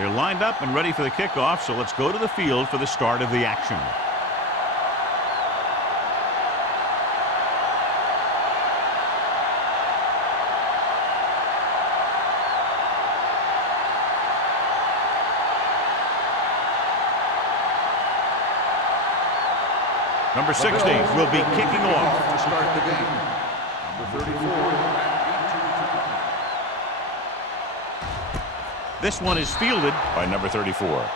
They're lined up and ready for the kickoff, so let's go to the field for the start of the action. Number 16 will be kicking off to start the game. Number 34. This one is fielded by number 34.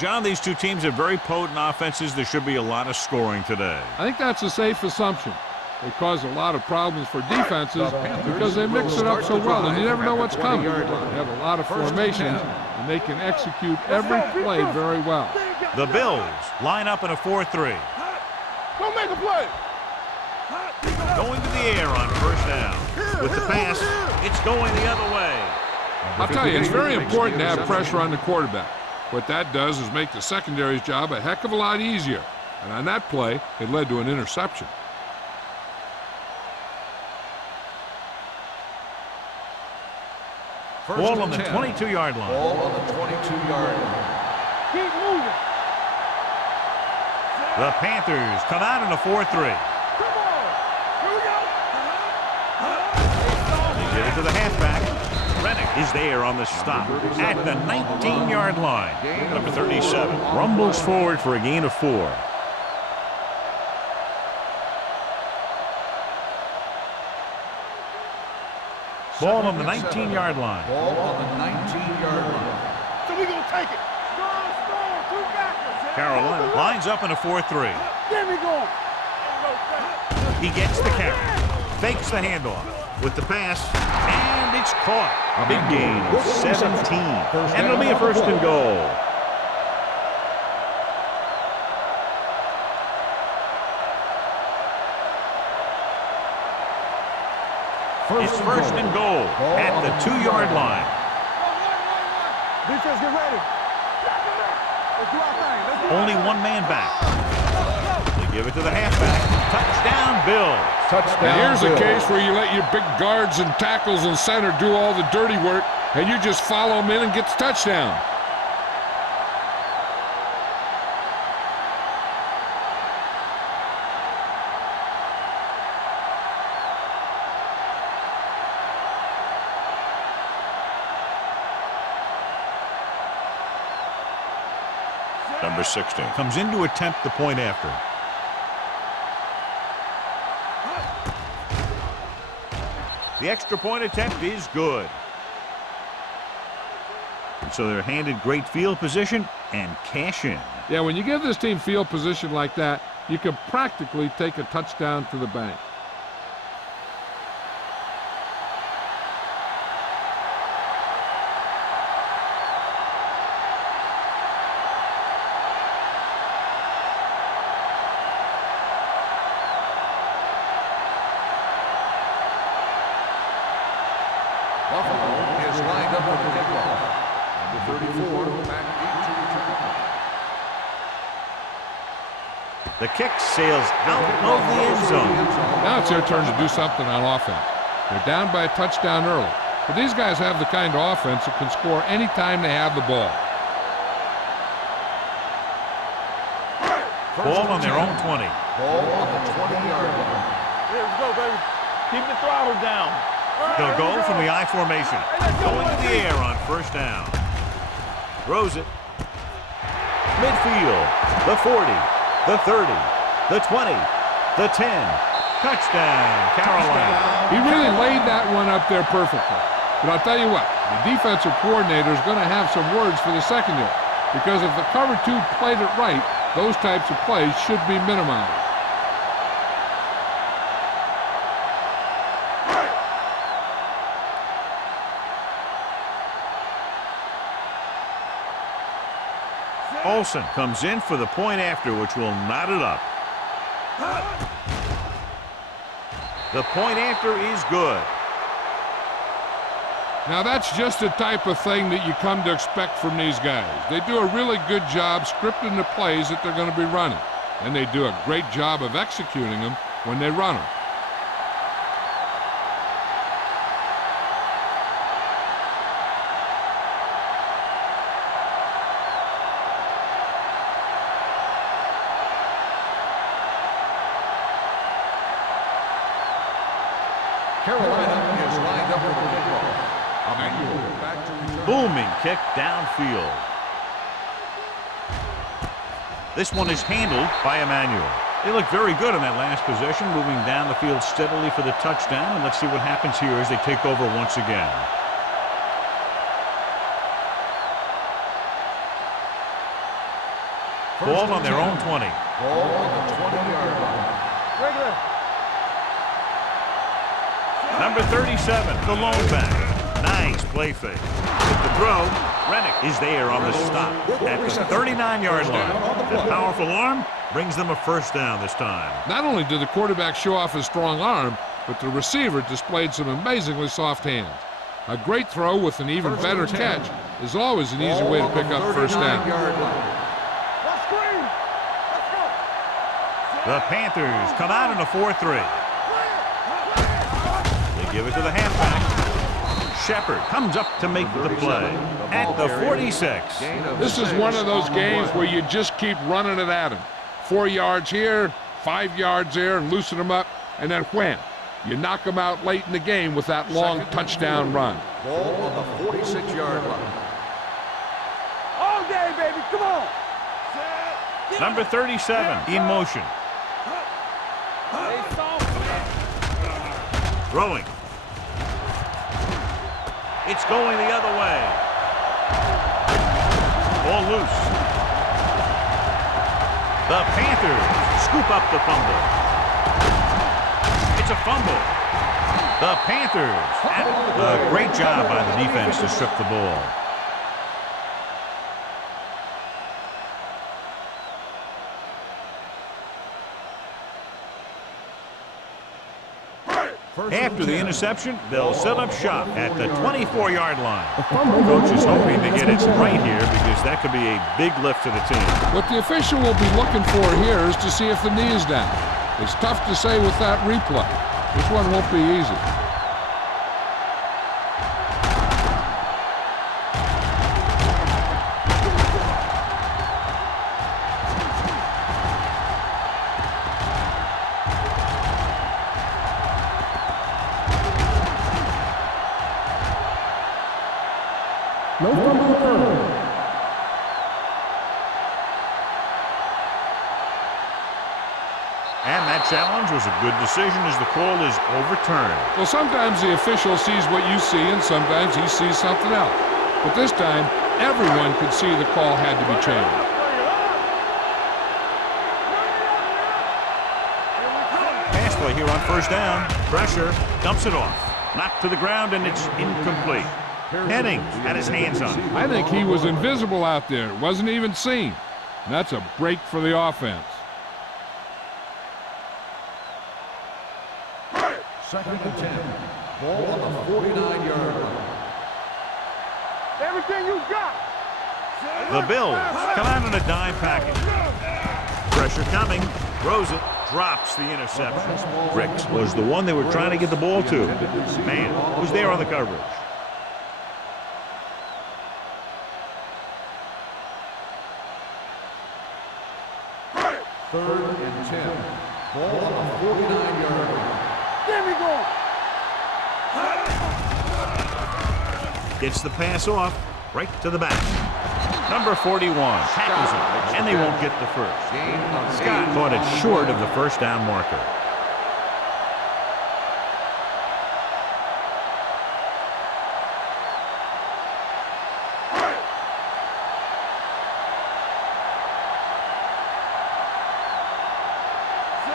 John, these two teams have very potent offenses. There should be a lot of scoring today. I think that's a safe assumption. They cause a lot of problems for defenses because they mix it up so well, and you never know what's coming. They have a lot of formations, and they can execute every play very well. The Bills line up in a 4-3. Don't make a play. Going to the air on first down. With the pass, it's going the other way. I'll tell you, it's very important to have pressure on the quarterback. What that does is make the secondary's job a heck of a lot easier. And on that play, it led to an interception. Ball on the 22-yard line. Ball on the 22-yard line. Keep moving. The Panthers come out in a 4-3. Come on. Here we go. They give it to the halfback. Rennick is there on the stop at the 19-yard line. Number 37 rumbles forward for a gain of 4. Ball on the 19-yard line. Ball on the 19-yard line. So we're going to take it. Strong, two backers. Carolina lines up in a 4-3. Get me going. He gets the carry. Fakes the handoff. With the pass. And it's caught. A big gain of 17. And it'll be a first and goal. It's first and goal at the 2-yard line. Defense, get ready. Let's do our thing. Only one man back. They give it to the halfback. Touchdown, Bills. Now here's a case where you let your big guards and tackles and center do all the dirty work, and you just follow them in and get the touchdown. Number 16 comes in to attempt the point after. The extra point attempt is good. And so they're handed great field position and cash in. Yeah, when you give this team field position like that, you can practically take a touchdown to the bank. Buffalo is lined up for the kickoff. Number 34, back into return. The kick sails out of the end zone. Now it's their turn to do something on offense. They're down by a touchdown early, but these guys have the kind of offense that can score anytime they have the ball. Ball on their own 20. Ball on the 20-yard line. Here we go, baby. Keep the throttle down. They'll go from the I formation. Going to the air on first down. Throws it. Midfield. The 40. The 30. The 20. The 10. Touchdown, Carolina. He really laid that one up there perfectly. But I'll tell you what, the defensive coordinator is going to have some words for the secondary, because if the cover 2 played it right, those types of plays should be minimized. Olsen comes in for the point after, which will knot it up. The point after is good. Now that's just the type of thing that you come to expect from these guys. They do a really good job scripting the plays that they're going to be running, and they do a great job of executing them when they run them. Carolina is lined up for the kickoff. Emmanuel back to return. Booming kick downfield. This one is handled by Emmanuel. They look very good in that last possession, moving down the field steadily for the touchdown. And let's see what happens here as they take over once again. Ball on their own 20. Ball on the 20-yard line. Regular. Number 37, the lone back. Nice play fake. With the throw, Rennick is there on the stop at the 39-yard line. That powerful arm brings them a first down this time. Not only did the quarterback show off his strong arm, but the receiver displayed some amazingly soft hands. A great throw with an even better catch is always an easy way to pick up first down. Let's screen. Let's go. The Panthers come out in a 4-3. They give it to the halfback. Shepard comes up to make the play at the 46. This is one of those games where you just keep running it at him. 4 yards here, 5 yards there, and loosen them up, and then wham. You knock them out late in the game with that long touchdown run. Ball on the 46-yard line. All day, baby. Come on. Number 37 in motion. Throwing. It's going the other way. Ball loose. The Panthers scoop up the fumble. It's a fumble. The Panthers. A great job by the defense to strip the ball. After the interception, they'll set up shop at the 24-yard line. Coach is hoping to get it right here because that could be a big lift to the team. What the official will be looking for here is to see if the knee is down. It's tough to say with that replay. This one won't be easy. No fumble recovered. And that challenge was a good decision as the call is overturned. Well, sometimes the official sees what you see, and sometimes he sees something else. But this time, everyone could see the call had to be changed. Pass play here on first down. Pressure, dumps it off. Knocked to the ground, and it's incomplete. Henning had his hands on it. I think he was invisible out there. It wasn't even seen. And that's a break for the offense. Second and 10. Ball on the 49-yard line. Everything you got. The Bills come out in a dime package. Pressure coming. Throws it. Drops the interception. Ricks was the one they were trying to get the ball to. Man was there on the coverage. Third and 10. Ball on the 49-yard line. There we go. Gets the pass off. Right to the back. Number 41 tackles him, and they won't get the first. Scott caught it short of the first down marker.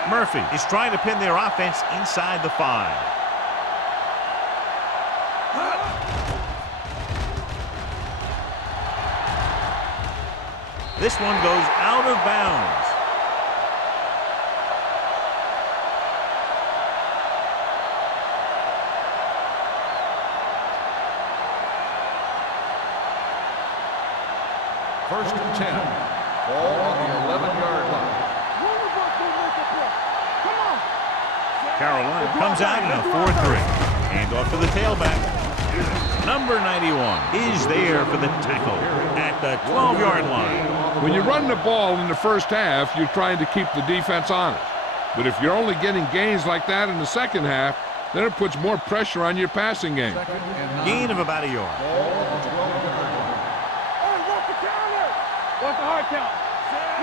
Murphy is trying to pin their offense inside the 5. This one goes out of bounds. First and 10. Ball on the 11-yard line. Carolina comes out in a 4-3. Hand off to the tailback. Number 91 is there for the tackle at the 12-yard line. When you're running the ball in the first half, you're trying to keep the defense honest. But if you're only getting gains like that in the second half, Then it puts more pressure on your passing game. Gain of about a yard. What's the hard count?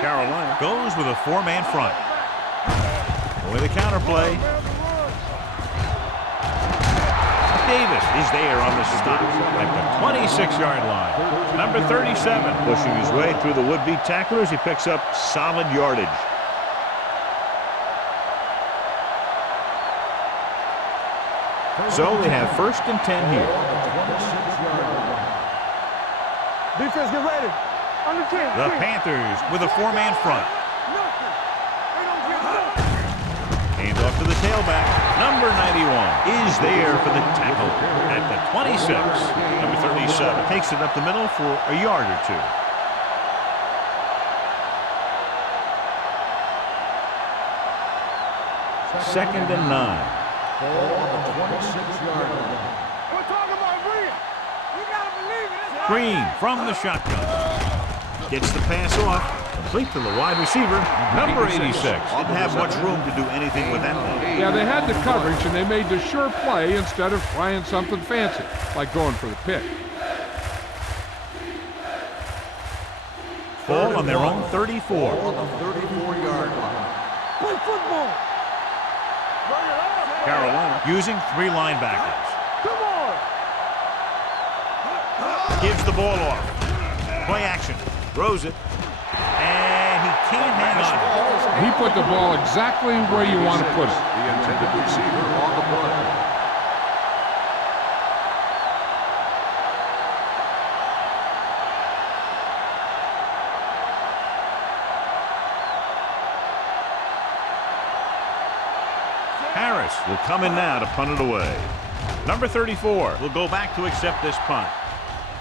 Carolina goes with a 4-man front. With a counter play. Davis is there on the stop at the 26-yard line. Number 37 pushing his way through the would-be tacklers. He picks up solid yardage. So they have 1st and 10 here. Defense, get ready. Under 10. The Panthers with a 4-man front. Hand off to the tailback. Number 91 is there for the tackle at the 26. Number 37 takes it up the middle for a yard or two. Second and 9. Ball on the 26-yard line. We're talking about Green. You gotta believe it. Green from the shotgun. Gets the pass off. Complete to the wide receiver. Number 86. Didn't have much room to do anything with that one. Yeah, they had the coverage, and they made the sure play instead of trying something fancy, like going for the pick. Ball on their own 34. Ball on the 34-yard line. Play football. Carolina using 3 linebackers. Come on. Gives the ball off. Play action. Throws it. And he can't hang on. He put the ball exactly where you want to put it. The intended receiver on the play. Harris will come in now to punt it away. Number 34 will go back to accept this punt.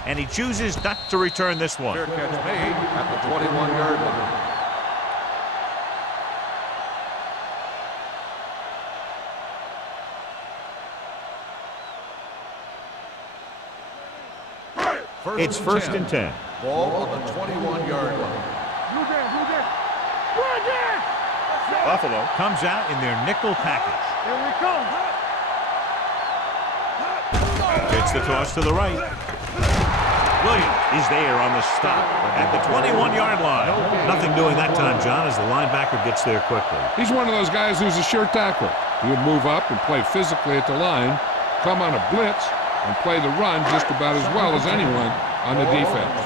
And he chooses not to return this one. Fair catch made at the 21-yard line. It's 1st and 10. Ball on the 21-yard line. Blue game, blue game. Blue game. Buffalo comes out in their nickel package. Here we come. Gets the toss to the right. Williams is there on the stop at the 21-yard line. Nothing doing that time, John, as the linebacker gets there quickly. He's one of those guys who's a sure tackler. He would move up and play physically at the line, come on a blitz, and play the run just about as well as anyone on the defense.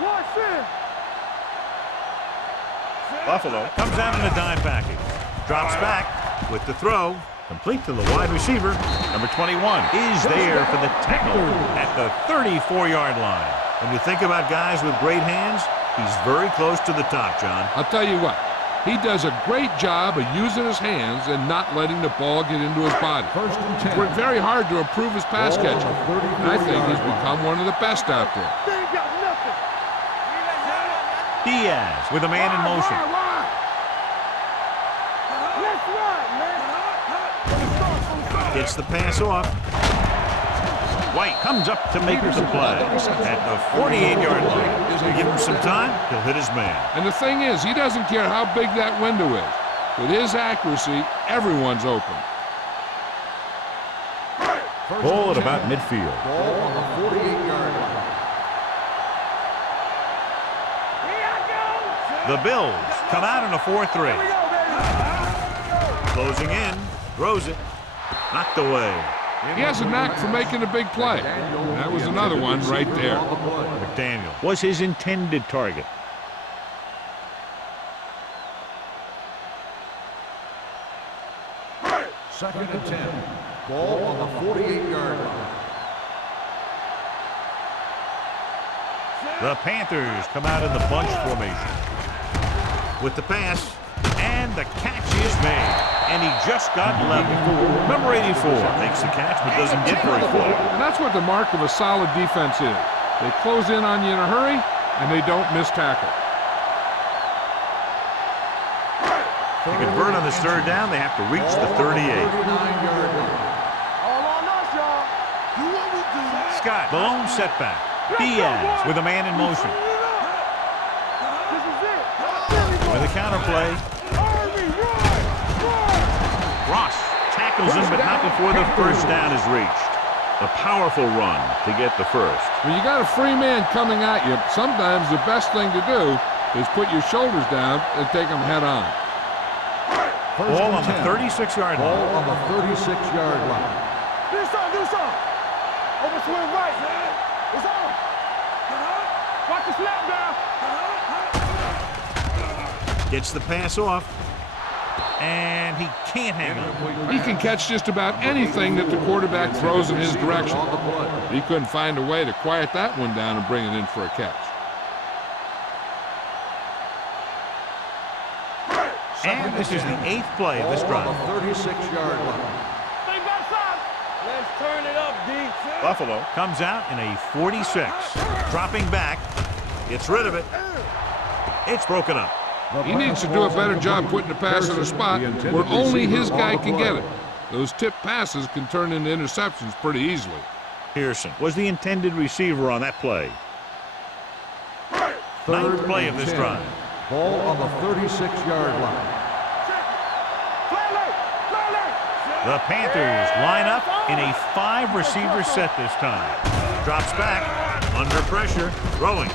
Watch this. Buffalo comes out in a dime package. Drops back with the throw. Complete to the wide receiver. Number 21 is there for the tackle at the 34-yard line. When you think about guys with great hands, he's very close to the top, John. I'll tell you what, he does a great job of using his hands and not letting the ball get into his body. It's worked very hard to improve his pass catching, and I think he's become one of the best out there. They ain't got nothing. Diaz with a man in motion. Let's ride, man. Gets the pass off. White comes up to make the play at the 48-yard line. They give him some time, he'll hit his man. And the thing is, he doesn't care how big that window is. With his accuracy, everyone's open. Ball at about midfield. Ball on the 48-yard line. The Bills come out in a 4-3. Closing in, throws it, knocked away. He has a knack for making a big play. And that was another one right there. McDaniel was his intended target. Second and 10. Ball on the 48-yard line. The Panthers come out in the bunch formation. With the pass, and the catch is made. And he just got level. Number 84 makes the catch, but doesn't get very far. And that's what the mark of a solid defense is. They close in on you in a hurry, and they don't miss tackle. To convert on this third down, they have to reach the 38. 39-yard line. All on us, y'all. Do what we do. Scott, the lone setback. Diaz with a man in motion. This is it. With a counter play. Army, run, run. Ross tackled tackles him, but not before the first down is reached. A powerful run to get the first. When you got a free man coming at you, sometimes the best thing to do is put your shoulders down and take them head on. Ball on the 36-yard line. Ball on the 36-yard line. Do something. Over swing right. It's on. Watch the slap down. Gets the pass off. And he can't hang on. He can catch just about anything that the quarterback throws in his direction. He couldn't find a way to quiet that one down and bring it in for a catch. And this is the 8th play of this drive. On the 36-yard line. Stay back side. Let's turn it up, D. Buffalo comes out in a 46. Dropping back. Gets rid of it. It's broken up. He needs to do a better job putting the pass in a spot where only his guy can get it. Those tip passes can turn into interceptions pretty easily. Pearson was the intended receiver on that play. 9th play of this drive. Ball on the 36-yard line. The Panthers line up in a 5-receiver set this time. Drops back, under pressure, throwing.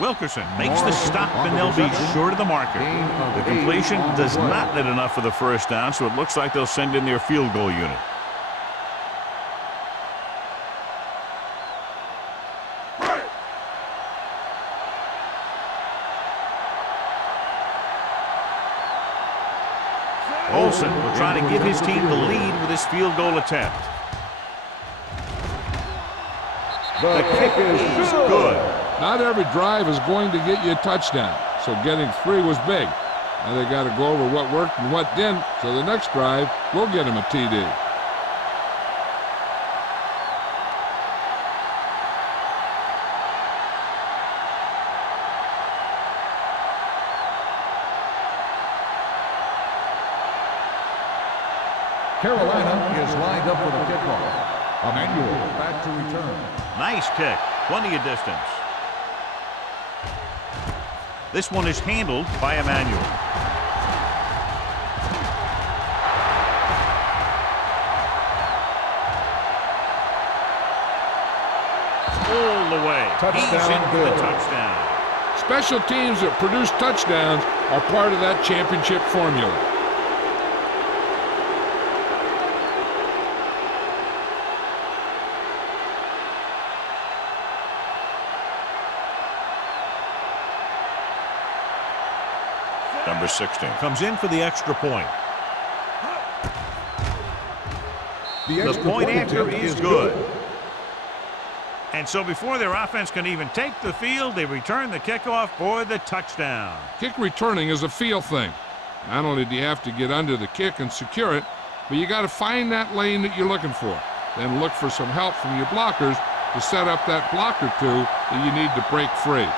Wilkerson makes the stop, and they'll be short of the marker. The completion does not net enough for the first down, so it looks like they'll send in their field goal unit. Olsen will try to give his team the lead with his field goal attempt. The kick is good. Not every drive is going to get you a touchdown, so getting 3 was big. Now they got to go over what worked and what didn't, so the next drive will get him a TD. Carolina is lined up for the kickoff. Emmanuel back to return. Nice kick. Plenty of distance. This one is handled by Emmanuel. All the way. He's in for the touchdown. Special teams that produce touchdowns are part of that championship formula. Number 16 comes in for the extra point. The point after is good. And so before their offense can even take the field, they return the kickoff for the touchdown. Kick returning is a feel thing. Not only do you have to get under the kick and secure it, but you got to find that lane that you're looking for. Then look for some help from your blockers to set up that block or two that you need to break free.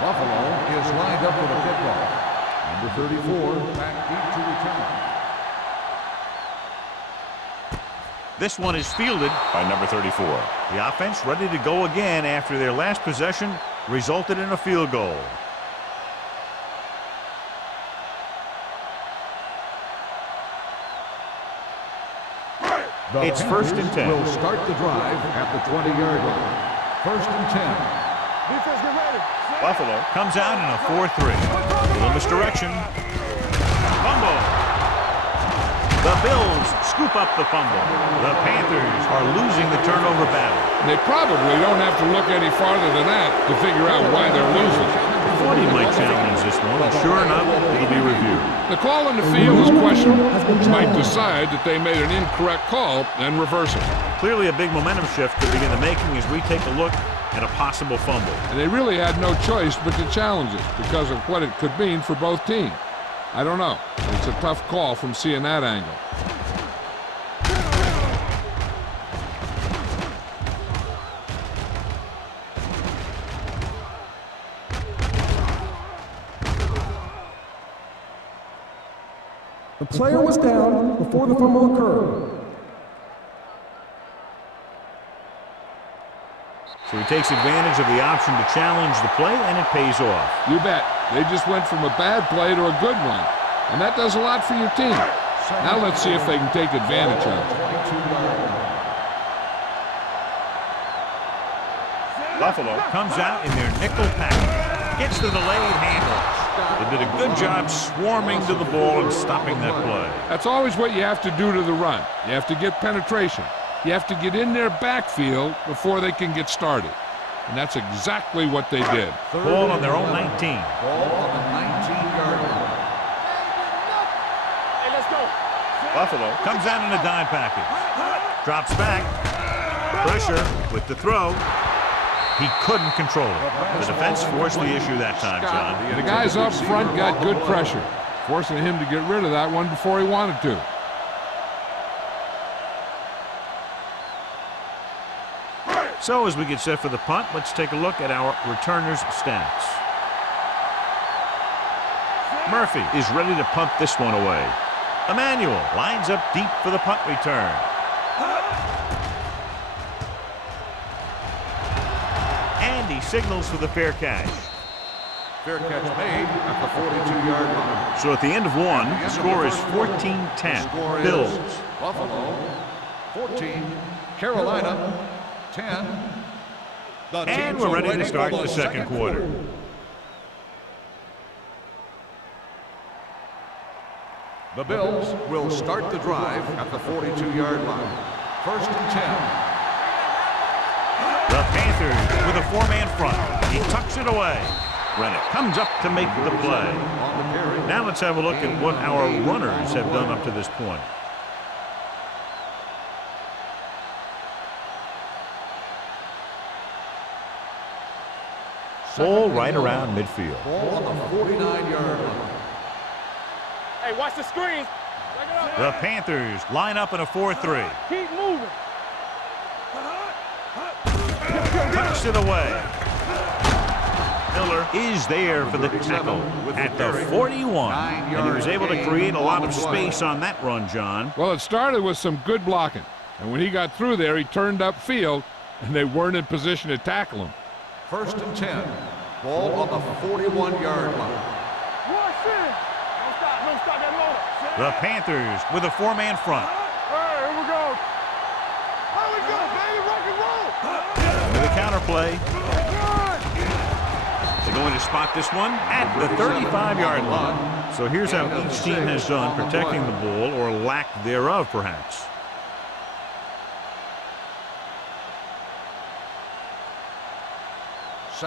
Buffalo is lined up for the kickoff. Number 34, back deep to return. This one is fielded by number 34. The offense ready to go again after their last possession resulted in a field goal. It's 1st and 10. Will start the drive at the 20-yard line. 1st and 10. Defense, get ready. Buffalo comes out in a 4-3. Little misdirection. Fumble. The Bills scoop up the fumble. The Panthers are losing the turnover battle. They probably don't have to look any farther than that to figure out why they're losing. I thought he might challenge this one, and sure enough, it'll be reviewed. The call in the field is questionable. Might decide that they made an incorrect call and reverse it. Clearly a big momentum shift to begin the making as we take a look at a possible fumble. And they really had no choice but to challenge it because of what it could mean for both teams. I don't know. It's a tough call from seeing that angle. The player was down before the fumble occurred. So he takes advantage of the option to challenge the play, and it pays off. You bet. They just went from a bad play to a good one. And that does a lot for your team. Now let's see if they can take advantage of it. Buffalo comes out in their nickel package. Gets to the delayed handle. They did a good job swarming to the ball and stopping that play. That's always what you have to do to the run. You have to get penetration. You have to get in their backfield before they can get started. And that's exactly what they did. Ball on their own 19. Ball on the 19-yard line. Hey, let's go. Buffalo comes out in a dime package. Drops back. Pressure with the throw. He couldn't control it. The defense forced the issue that time, John. The guys up front got good pressure, forcing him to get rid of that one before he wanted to. So as we get set for the punt, let's take a look at our returners' stats. Murphy is ready to punt this one away. Emmanuel lines up deep for the punt return. And he signals for the fair catch. Fair catch made at the 42-yard line. So at the end of one, the score is 14-10. Bills. Buffalo 14, Carolina 10. And we're ready to start the second quarter. The Bills will start the drive at the 42-yard line. First and 10. The Panthers with a four-man front. He tucks it away. Rennick comes up to make the play. Now let's have a look at what our runners have done up to this point. Ball right around midfield. Ball on the 49-yard line. Hey, watch the screens. The Panthers line up in a 4-3. Keep moving. Tucks it away. Miller is there for the tackle at the 41. And he was able to create a lot of space on that run, John. Well, it started with some good blocking. And when he got through there, he turned upfield, and they weren't in position to tackle him. First and 10. Ball on the 41-yard line. Rush in. Don't stop that motor. The Panthers with a four-man front. Hey, here we go. How we go, baby? Rock and roll. With a counter play. They're going to spot this one at the 35-yard line. So here's how each team has done protecting the ball, or lack thereof, perhaps.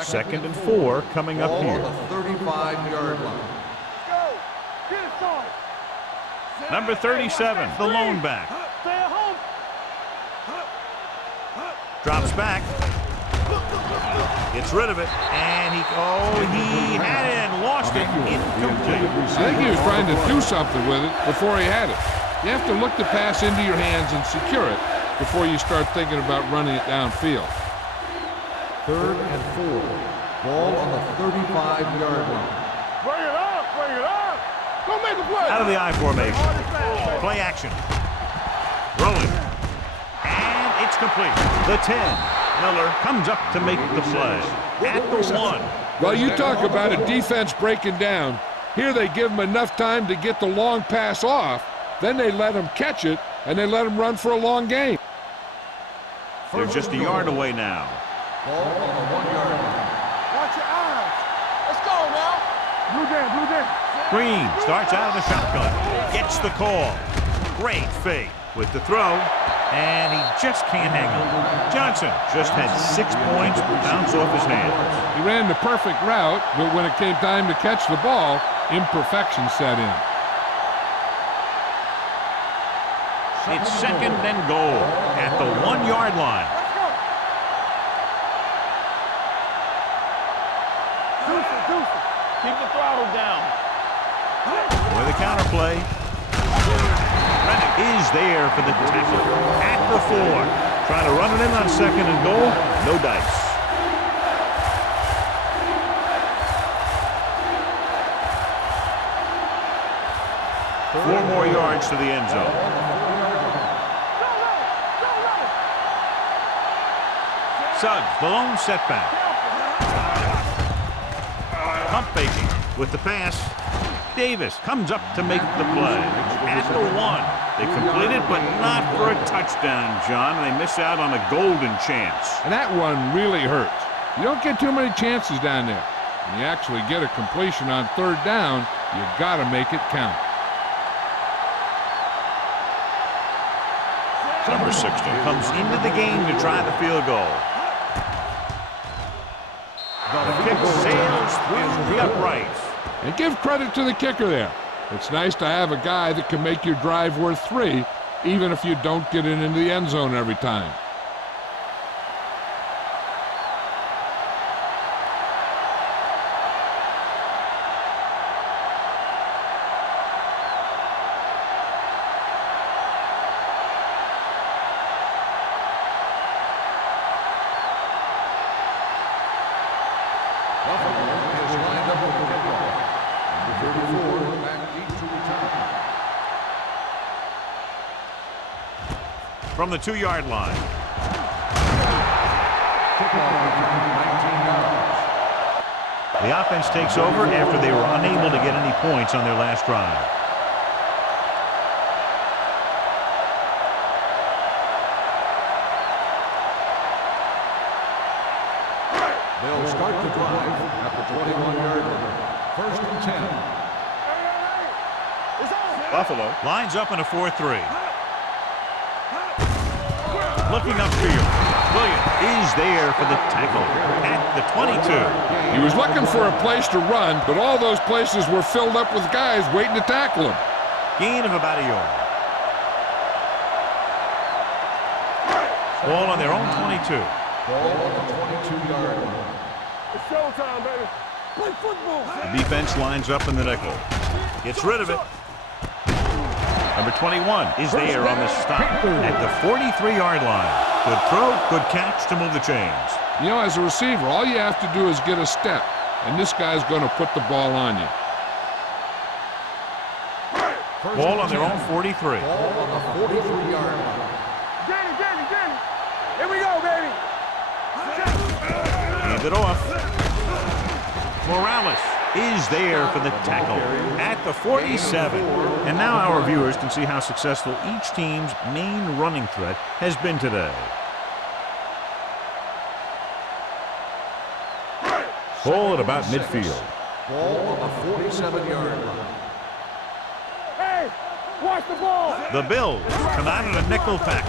Second and 4 coming up here. Ball on the 35-yard line. Go. Get it started. Number 37, the lone back. Stay at home. Drops back. Gets rid of it. And he had it and lost it. Incomplete. I think he was trying to do something with it before he had it. You have to look the pass into your hands and secure it before you start thinking about running it downfield. Third and 4. Ball on the 35-yard line. Bring it up. Bring it up. Go make a play. Out of the I formation. Play action. Rolling. And it's complete. The 10. Miller comes up to make the play. At the 1. Well, you talk about a defense breaking down. Here they give him enough time to get the long pass off. Then they let him catch it, and they let him run for a long game. They're just a yard away now. Ball on the 1-yard line. Watch your eyes. Let's go now. Blue down. Green starts out of the shotgun. Gets the call. Great fake with the throw. And he just can't hang on. Johnson just had 6 points bounce off his hands. He ran the perfect route, but when it came time to catch the ball, imperfection set in. It's second and goal at the 1-yard line. Keep the throttle down. With a counter play. Rennick is there for the tackle at the 4. Trying to run it in on second and goal. No dice. Four more yards to the end zone. Suggs, the lone setback. Pump faking with the pass. Davis comes up to make the play. At the 1. They completed, but not for a touchdown, John. They miss out on a golden chance. And that one really hurts. You don't get too many chances down there. When you actually get a completion on 3rd down, you got to make it count. Number 60 comes into the game to try the field goal. The kick sails through the uprights. And give credit to the kicker there. It's nice to have a guy that can make your drive worth 3, even if you don't get it into the end zone every time. From the 2-yard line. The offense takes over after they were unable to get any points on their last drive. They'll start the drive at the 21-yard line. 1st and 10. Buffalo lines up in a 4-3. Looking upfield. Williams is there for the tackle at the 22. He was looking for a place to run, but all those places were filled up with guys waiting to tackle him. Gain of about a yard. Ball on their own 22. Ball on the 22-yard line. It's showtime, baby. Play football. The defense lines up in the nickel. Gets rid of it. Number 21 is there on the stop at the 43-yard line. Good throw, good catch to move the chains. You know, as a receiver, all you have to do is get a step, and this guy's going to put the ball on you. Ball on their own 43. Ball on the 43-yard line. Danny. Here we go, baby. Hand it off. Morales is there for the tackle at the 47. And now our viewers can see how successful each team's main running threat has been today. Ball at about midfield. Ball on the 47-yard line. Hey, watch the ball. The Bills come out in a nickel pack.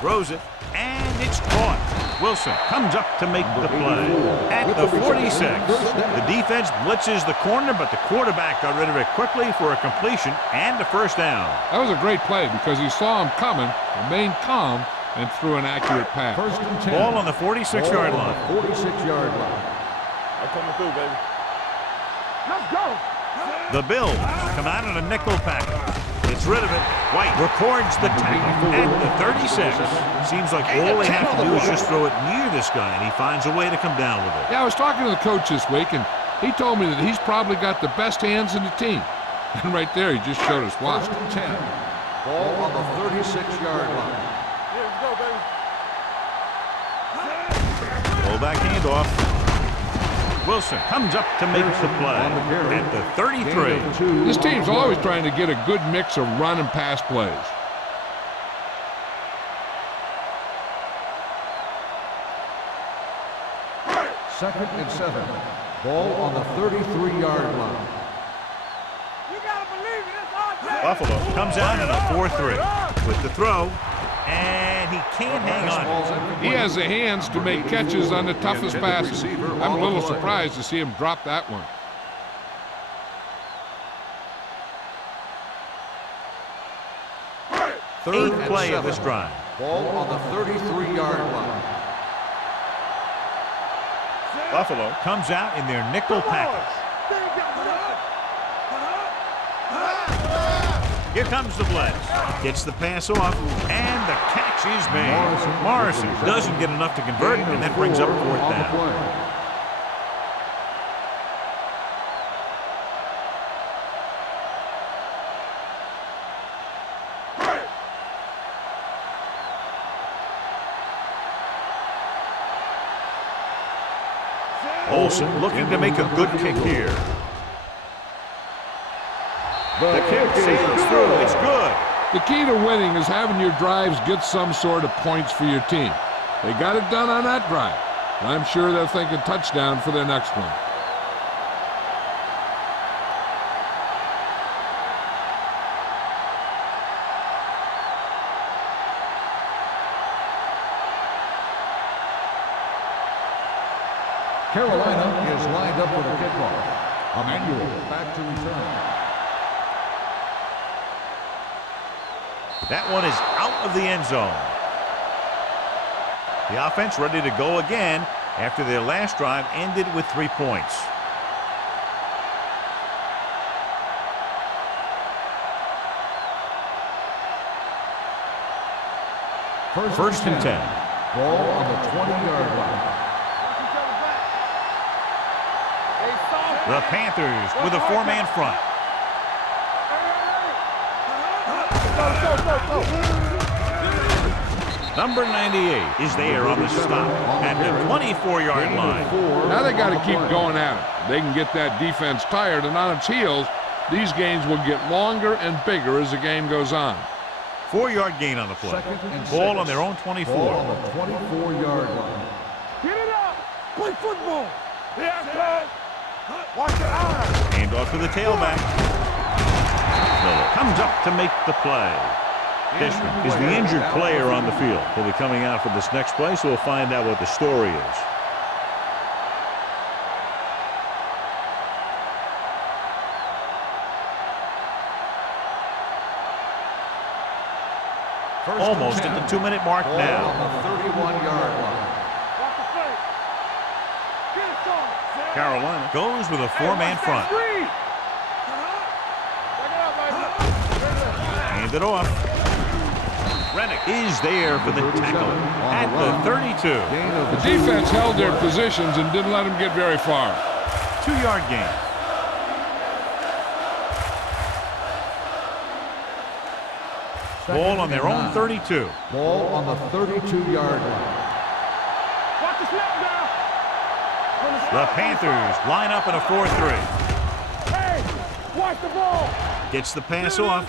Throws it, and it's caught. Wilson comes up to make the play at the 46. The defense blitzes the corner, but the quarterback got rid of it quickly for a completion and a 1st down. That was a great play because he saw him coming, remained calm, and threw an accurate pass. 1st and 10. Ball on the 46-yard line. 46-yard line. I'm coming through, baby. Let's go. The Bills come out in a nickel pack. Gets rid of it. White records the tackle at the 36. Seems like all they have to do is just throw it near this guy, and he finds a way to come down with it. Yeah, I was talking to the coach this week, and he told me that he's probably got the best hands in the team. And right there, he just showed us why. 1st and 10. Ball on the 36-yard line. Here we go, baby. Fullback handoff. Wilson comes up to make the play at the 33. This team's always trying to get a good mix of run and pass plays. Second and 7. Ball on the 33-yard line. You gotta believe it. It's our day. Buffalo comes out in a 4-3 with the throw, and he can't hang on. He has the hands to make catches on the toughest passes. I'm a little surprised to see him drop that one. Eighth play of this drive. Ball on the 33-yard line. Buffalo comes out in their nickel package. Here comes the blitz. Gets the pass off, and the catch is made. Morrison doesn't get enough to convert, and that brings up 4th down. Olsen looking to make a good kick here. The kick sails through. It's good. The key to winning is having your drives get some sort of points for your team. They got it done on that drive. I'm sure they're thinking touchdown for their next one. Carolina is lined up for the kickoff. Emmanuel back to return. That one is out of the end zone. The offense ready to go again after their last drive ended with 3 points. First and 10. Ball on the 20-yard line. The Panthers with a 4-man front. Number 98 is there on the stop at the 24-yard line. Now they got to keep going at it. They can get that defense tired, and on its heels, these games will get longer and bigger as the game goes on. 4-yard gain on the play. Ball on their own 24. Ball on the 24-yard line. Get it up. Play football. Yeah, watch your eyes. Hand off to the tailback. Miller comes up to make the play. Dishman is the injured player on the field. He'll be coming out for this next play, so we'll find out what the story is. Almost at the 2-minute mark now. On the 31-yard line. Carolina goes with a 4-man front. Hand it off. Rennick is there for the tackle at the 32. The defense held their positions and didn't let them get very far. 2-yard gain. Ball on their own 32. Ball on the 32-yard line. Watch the snap now. The Panthers line up in a 4-3. Hey, watch the ball. Gets the pass off.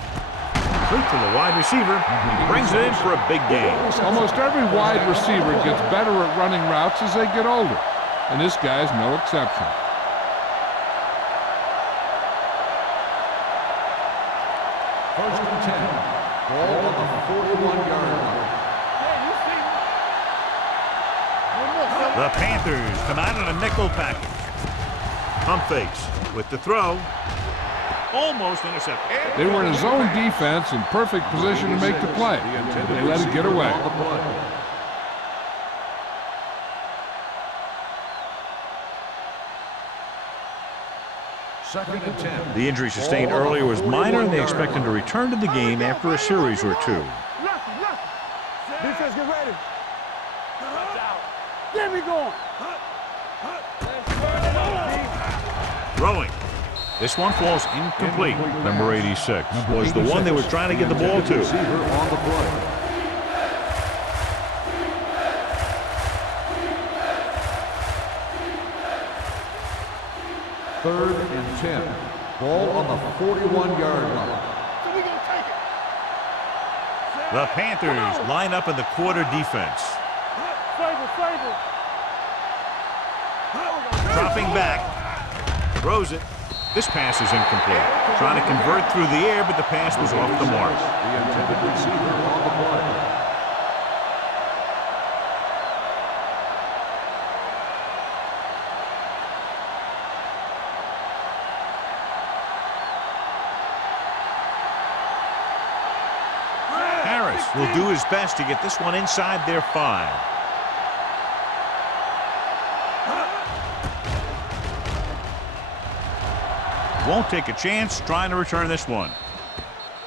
Complete to the wide receiver. He brings it in for a big gain. Almost every wide receiver gets better at running routes as they get older, and this guy's no exception. First and 10. Ball on the 41-yard line. The Panthers come out in a nickel package. Pump fakes with the throw. Almost intercepted. They were in a zone defense in perfect position to make the play. They let it get away. Second and 10. The injury sustained earlier was minor, and they expect him to return to the game after a series or two. Defense, get ready. Get me going. Throwing. This one falls incomplete. Number 86 was the one they were trying to get the ball to. On the play. Third and 10. Ball on the 41-yard line. The Panthers line up in the quarter defense. Dropping back. Throws it. This pass is incomplete. Trying to convert through the air, but the pass was off the mark. The intended receiver on the play. Harris will do his best to get this one inside their 5. Won't take a chance trying to return this one.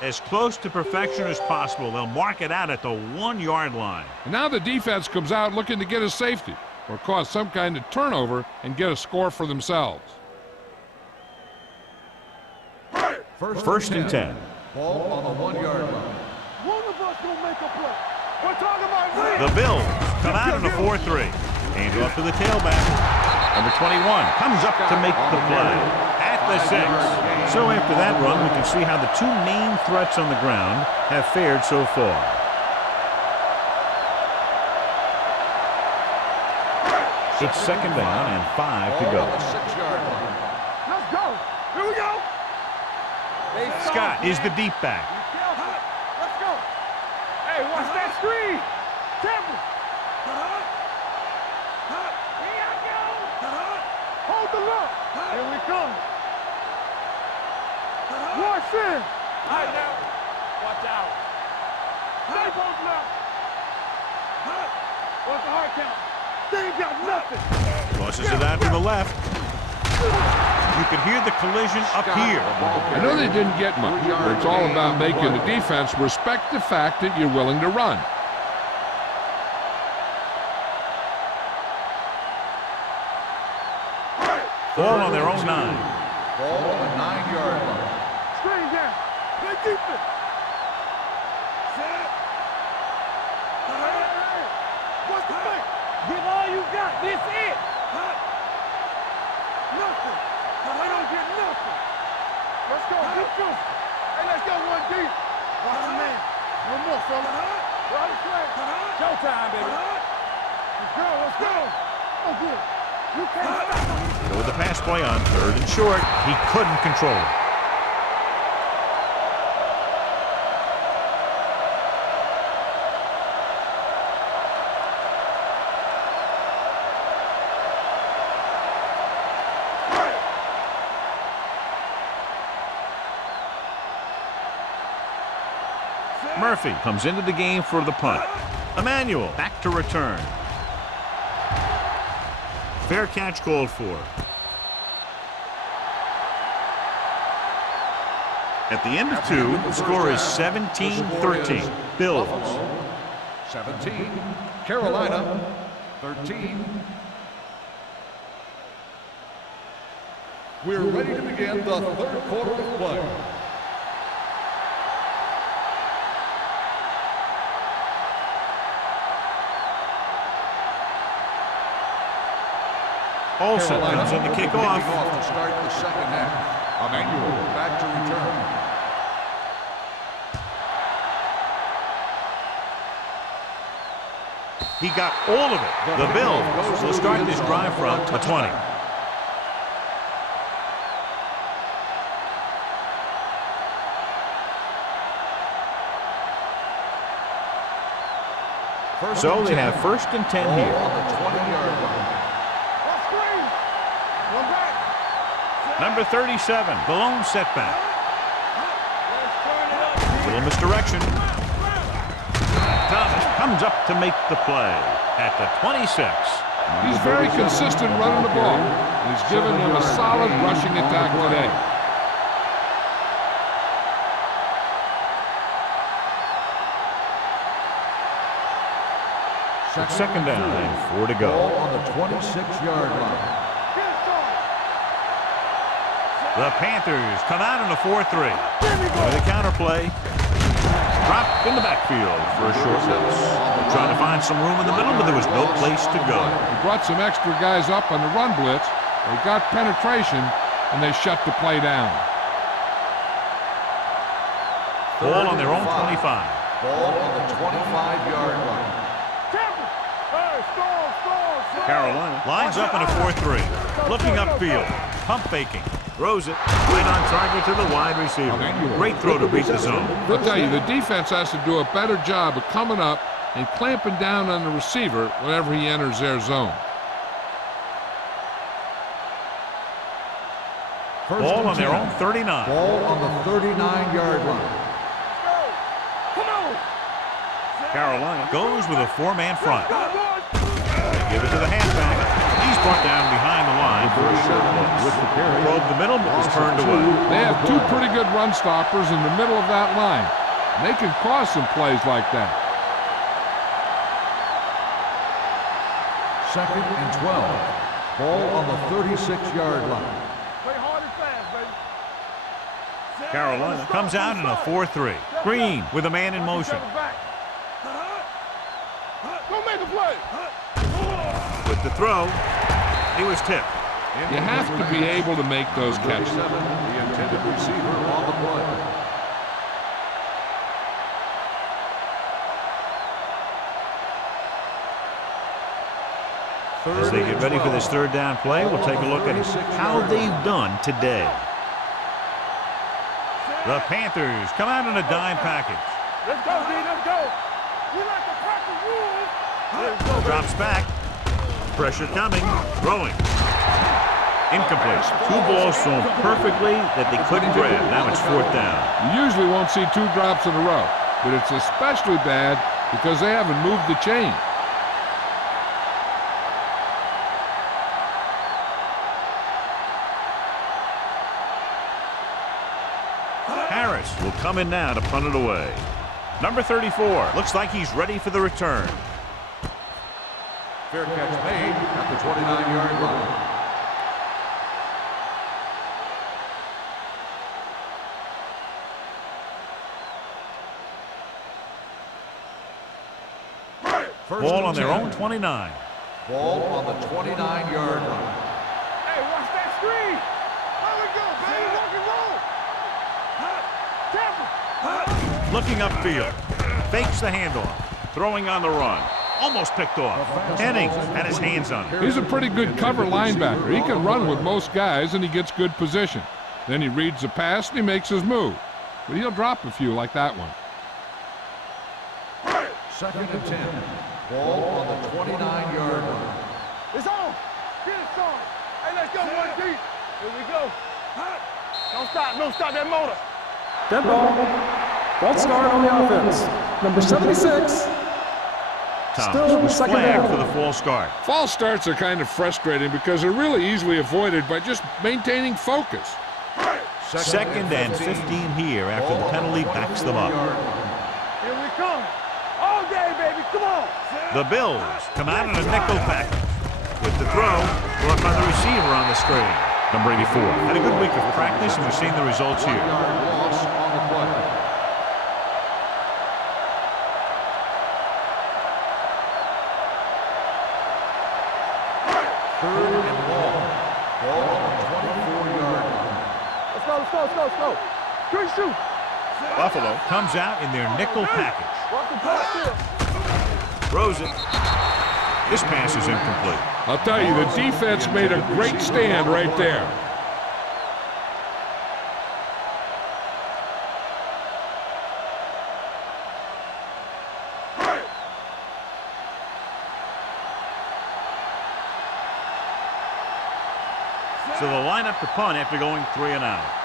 As close to perfection as possible, they'll mark it out at the 1-yard line. And now the defense comes out looking to get a safety or cause some kind of turnover and get a score for themselves. First and 10. Ball on the 1-yard line. One of us gonna make a play. We're talking about me. The Bills come out in a 4-3. Hand off to the tailback. Number 21 comes up to make the play at the 6. So after that run, we can see how the two main threats on the ground have fared so far. It's second down and 5 to go. Let's go. Here we go. Scott is the deep back. Let's go. Hey, watch that screen. Temple. Here I go. Hold the look. Here we come. Watch in. All right, now. Watch out. Stay both left. What's the hard count? They ain't got nothing. Tosses it out to the left. You can hear the collision up here. I know they didn't get much, but it's all about making the defense respect the fact that you're willing to run. Ball on their own 9. Ball on the 9-yard line. Screen down. Play defense. What's the play? Give all you got. This it. Nothing. I don't get nothing. Let's go. Keep going. Hey, let's go one deep. Watch the man. One more, fella. Right play. Showtime, baby. Let's go. Let's go. Oh, good. You can't stop. Go with the pass play on 3rd and short. He couldn't control it. Murphy comes into the game for the punt. Emmanuel back to return. Fair catch called for. At the end of 2, the score is 17-13. Bills. 17. Carolina. 13. We're ready to begin the 3rd quarter of play. Olsen comes in to kick off. To start the second half. Emmanuel back to return. He got all of it. The Bills will start this drive from the 20. So they have 1st and 10 here. On the 20-yard line. Number 37, the lone setback. Little misdirection. Thomas comes up to make the play at the 26. He's very consistent running the ball. He's given them a solid rushing attack today. Second down and 4 to go. Ball on the 26-yard line. The Panthers come out in a 4-3. With a counter play. Dropped in the backfield for a short loss. Trying to find some room in the middle, but there was no place to go. He brought some extra guys up on the run blitz. They got penetration, and they shut the play down. Ball on their own 25. Ball on the 25-yard line. Carolina lines up in a 4-3. Looking upfield. Pump faking. Throws it right on target to the wide receiver. Great throw to beat the zone. I'll tell you, the defense has to do a better job of coming up and clamping down on the receiver whenever he enters their zone. Ball on their own 39. Ball on the 39-yard line. Carolina goes with a 4-man front. They give it to the halfback. He's brought down behind the line for a short loss. Probed the middle, but was turned away. They have 2 pretty good run stoppers in the middle of that line. And they can cause some plays like that. 2nd and 12. Ball on the 36-yard line. Play hard and fast, baby. Carolina comes out in a 4-3. Green with a man in motion. Go make a play. With the throw, He was tipped. You have to be able to make those catches. The intended receiver on the play. As they get ready for this third down play, we'll take a look at how they've done today. The Panthers come out in a dime package. Let's go, D. Let's go. We like to practice rules. Let's go, Drops back. Pressure coming. Throwing. Incomplete. Two balls thrown perfectly that they couldn't grab. Now it's fourth down. You usually won't see two drops in a row, but it's especially bad because they haven't moved the chain. Harris will come in now to punt it away. Number 34 looks like he's ready for the return. Fair catch made at the 29-yard line. Ball on their own 29. Ball on the 29-yard line. Hey, watch that screen. How we go, baby? Rock and roll. Careful. Looking upfield. Fakes the handoff. Throwing on the run. Almost picked off. Henning had his hands on it. He's a pretty good cover linebacker. He can run with most guys, and he gets good position. Then he reads the pass, and he makes his move. But he'll drop a few like that one. 2nd and 10. Ball on the 29-yard line. It's on. Get it started. Hey, let's go, one deep. Here we go. Don't stop that motor. Dead ball. False start on the offense. Number 76. Thomas was second flagged down. for the false start. False starts are kind of frustrating because they're really easily avoided by just maintaining focus. Second and 15 here after the penalty backs them up. Here we come. All day, baby. Come on. The Bills come out in a nickel package. With the throw brought by the receiver on the screen. Number 84 had a good week of practice, and we're seeing the results here. Loss on the play. Third and long. Ball on the 24-yard line. Let's go. Good shoot. Buffalo comes out in their nickel package. Walk the pass here. Throws it. This pass is incomplete. I'll tell you, the defense made a great stand right there. So they'll line up to punt after going 3 and out.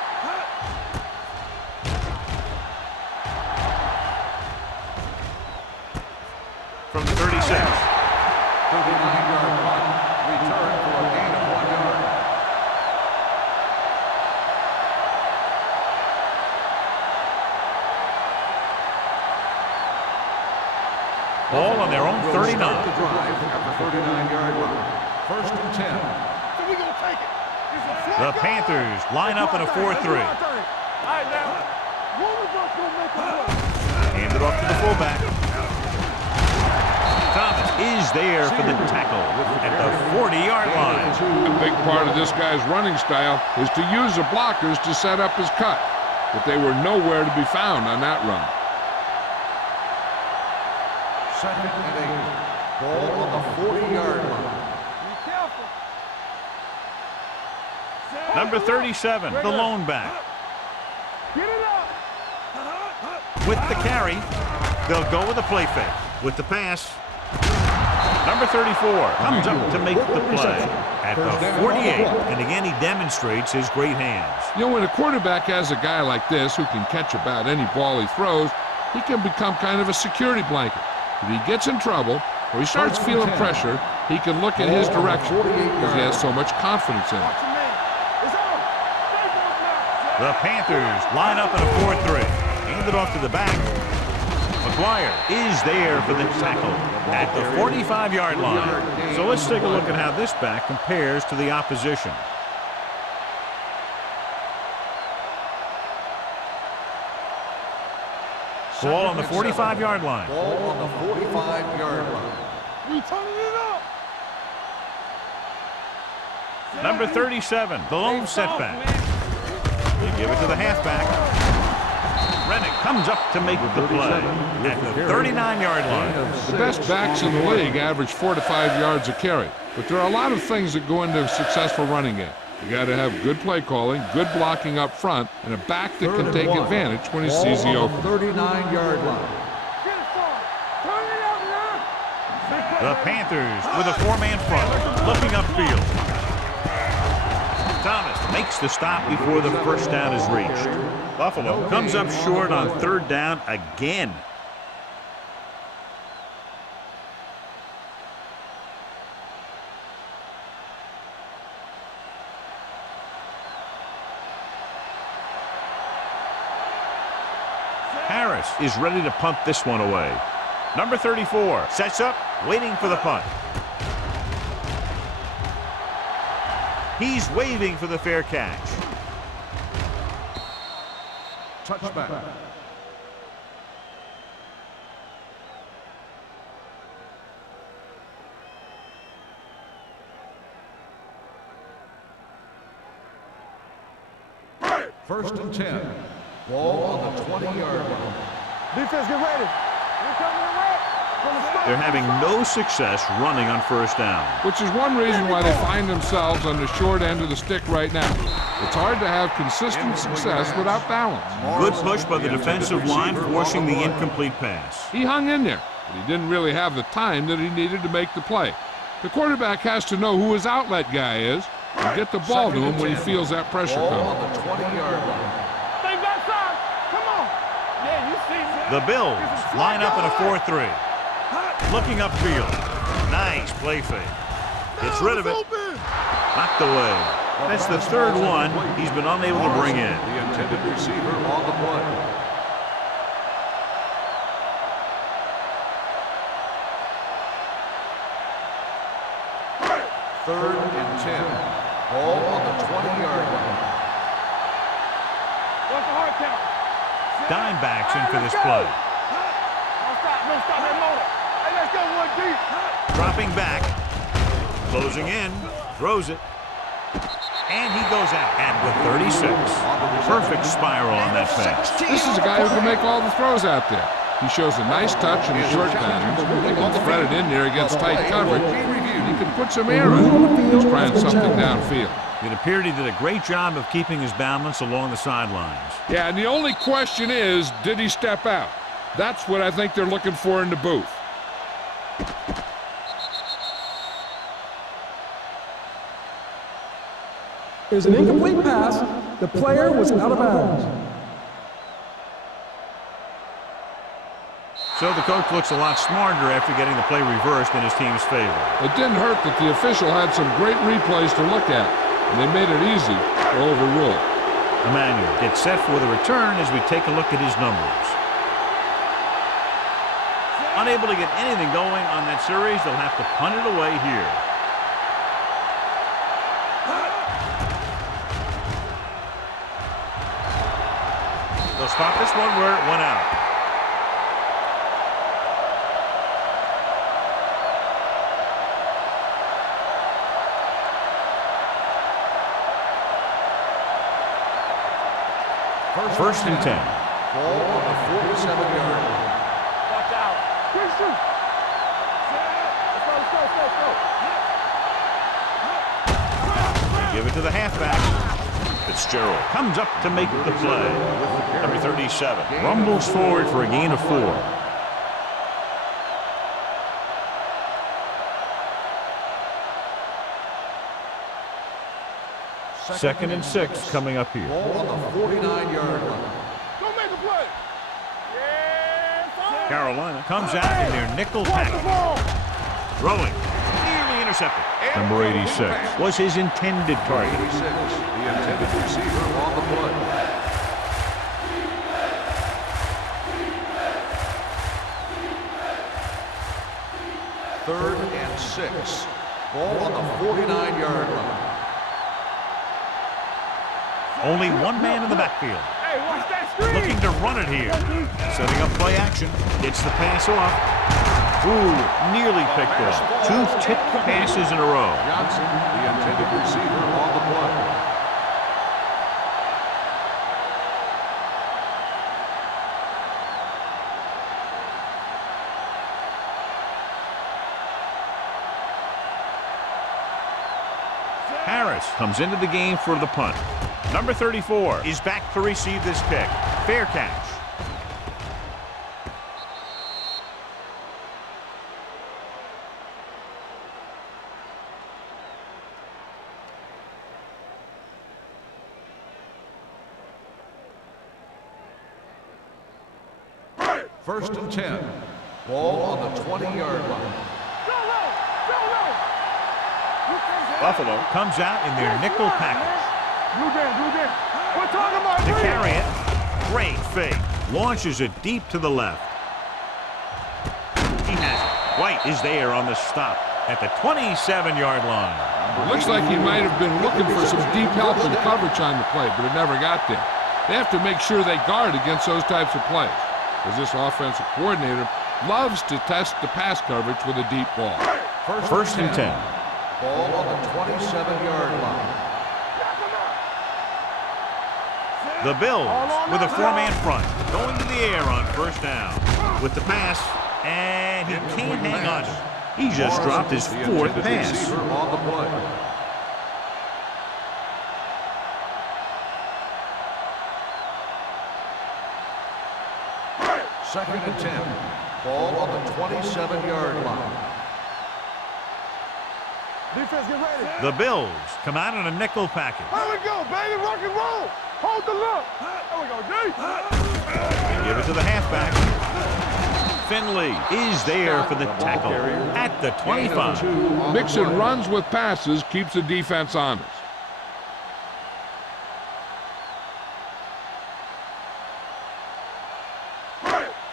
From the 36. 39-yard punt. Return for a gain of 1 yard. Ball on their own Will 39. start the drive at the 39-yard line. 1st and 10. So we gonna take it. It's a flag. The Panthers line up in a 4-3. All right, now. One of us gonna make a run. Hand it off to the fullback. Thomas is there for the tackle at the 40-yard line. A big part of this guy's running style is to use the blockers to set up his cut, but they were nowhere to be found on that run. 2nd and 8. Ball on the 40-yard line. Be careful. Number 37, the lone back. Get it up. With the carry, they'll go with a play fake. With the pass, number 34 comes up to make the play at the 48. And again, he demonstrates his great hands. You know, when a quarterback has a guy like this who can catch about any ball he throws, he can become kind of a security blanket. If he gets in trouble or he starts feeling pressure, he can look in his direction because he has so much confidence in it. Watch your man. It's on. Stay back now. The Panthers line up in a 4-3. Hand it off to the back. McGuire is there for the tackle at the 45-yard line. So let's take a look at how this back compares to the opposition. Ball on the 45-yard line. Ball on the 45-yard line. We turning it up. Number 37, the lone setback. They give it to the halfback. Rennick comes up to make the play at the 39-yard line. The best backs in the league average 4 to 5 yards a carry, but there are a lot of things that go into a successful running game. You got to have good play calling, good blocking up front, and a back that can take advantage when he sees the open. 39-yard line. The Panthers with a 4-man front, looking upfield. Thomas makes the stop before the first down is reached. Buffalo comes up short on 3rd down again. Harris is ready to punt this one away. Number 34 sets up, waiting for the punt. He's waving for the fair catch. Touchback. First and 10. Ball on the 20-yard line. Defense, get ready. We're coming to red. They're having no success running on 1st down. Which is one reason why they find themselves on the short end of the stick right now. It's hard to have consistent success without balance. Good push by the defensive line, forcing the incomplete pass. He hung in there, but he didn't really have the time that he needed to make the play. The quarterback has to know who his outlet guy is and get the ball to him when he feels that pressure Ball coming. on the 20-yard line. Stay backside. Come on. Yeah, you see me. The Bills line up in a 4-3. Looking upfield. Nice play fake. Gets rid of it. Knocked away. That's the 3rd one he's been unable to bring in. The intended receiver on the play. Third and 10. Ball on the 20-yard line. What's the hard count? Dime backs in for this play. Don't stop that motor. Hey, let's go one deep. Dropping back. Closing in. Throws it. And he goes out at the 36. Perfect spiral on that pass. This is a guy who can make all the throws out there. He shows a nice touch in the short patterns. He can thread it in there against tight coverage. And he can put some air in it. He's trying something downfield. It appeared he did a great job of keeping his balance along the sidelines. Yeah, and the only question is, did he step out? That's what I think they're looking for in the booth. There's an incomplete pass. The player was out of bounds. So the coach looks a lot smarter after getting the play reversed in his team's favor. It didn't hurt that the official had some great replays to look at, and they made it easy to overrule. Emmanuel gets set for the return as we take a look at his numbers. Unable to get anything going on that series, they'll have to punt it away here. They'll stop this one where it went out. First and 10. Ball on the 47-yard line. Watch out. Quick shoot. Let's go. Give it to the halfback. Fitzgerald comes up to make the play. Number 37 rumbles forward for a gain of 4. Second and 6 coming up here. Ball on the 49-yard line. Go make a play. Yeah, Carolina comes out in their nickel package. Throwing. Nearly intercepted. Number 86 was his intended target. 86, the intended receiver on the play. Third and 6. Ball on the 49-yard line. Only one man in the backfield. Hey, watch that screen. Looking to run it here. Setting up play action. Gets the pass off. Ooh, nearly picked off. 2 tipped passes in a row. Johnson, the intended receiver, on the play. Harris comes into the game for the punt. Number 34 is back to receive this kick. Fair catch. First and 10. Ball on the 20-yard line. Buffalo comes out in their nickel package. Blue game. We're talking about To carry it, great fake. Launches it deep to the left. He has it. White is there on the stop at the 27-yard line. Looks like he might have been looking for some deep help and coverage on the play, but it never got there. They have to make sure they guard against those types of plays, as this offensive coordinator loves to test the pass coverage with a deep ball. First and 10. Ball on the 27-yard line. The Bills with a 4-man front, going to the air on first down. With the pass, and he can't hang on. He just dropped his 4th pass. Receiver on the play. Second and 10. Ball on the 27-yard line. Defense, get ready. The Bills come out in a nickel package. Here we go, baby. Rock and roll. Hold the look. There we go, D. Give it to the halfback. Finley is there for the tackle at the 25. Mixon runs with passes, keeps the defense honest.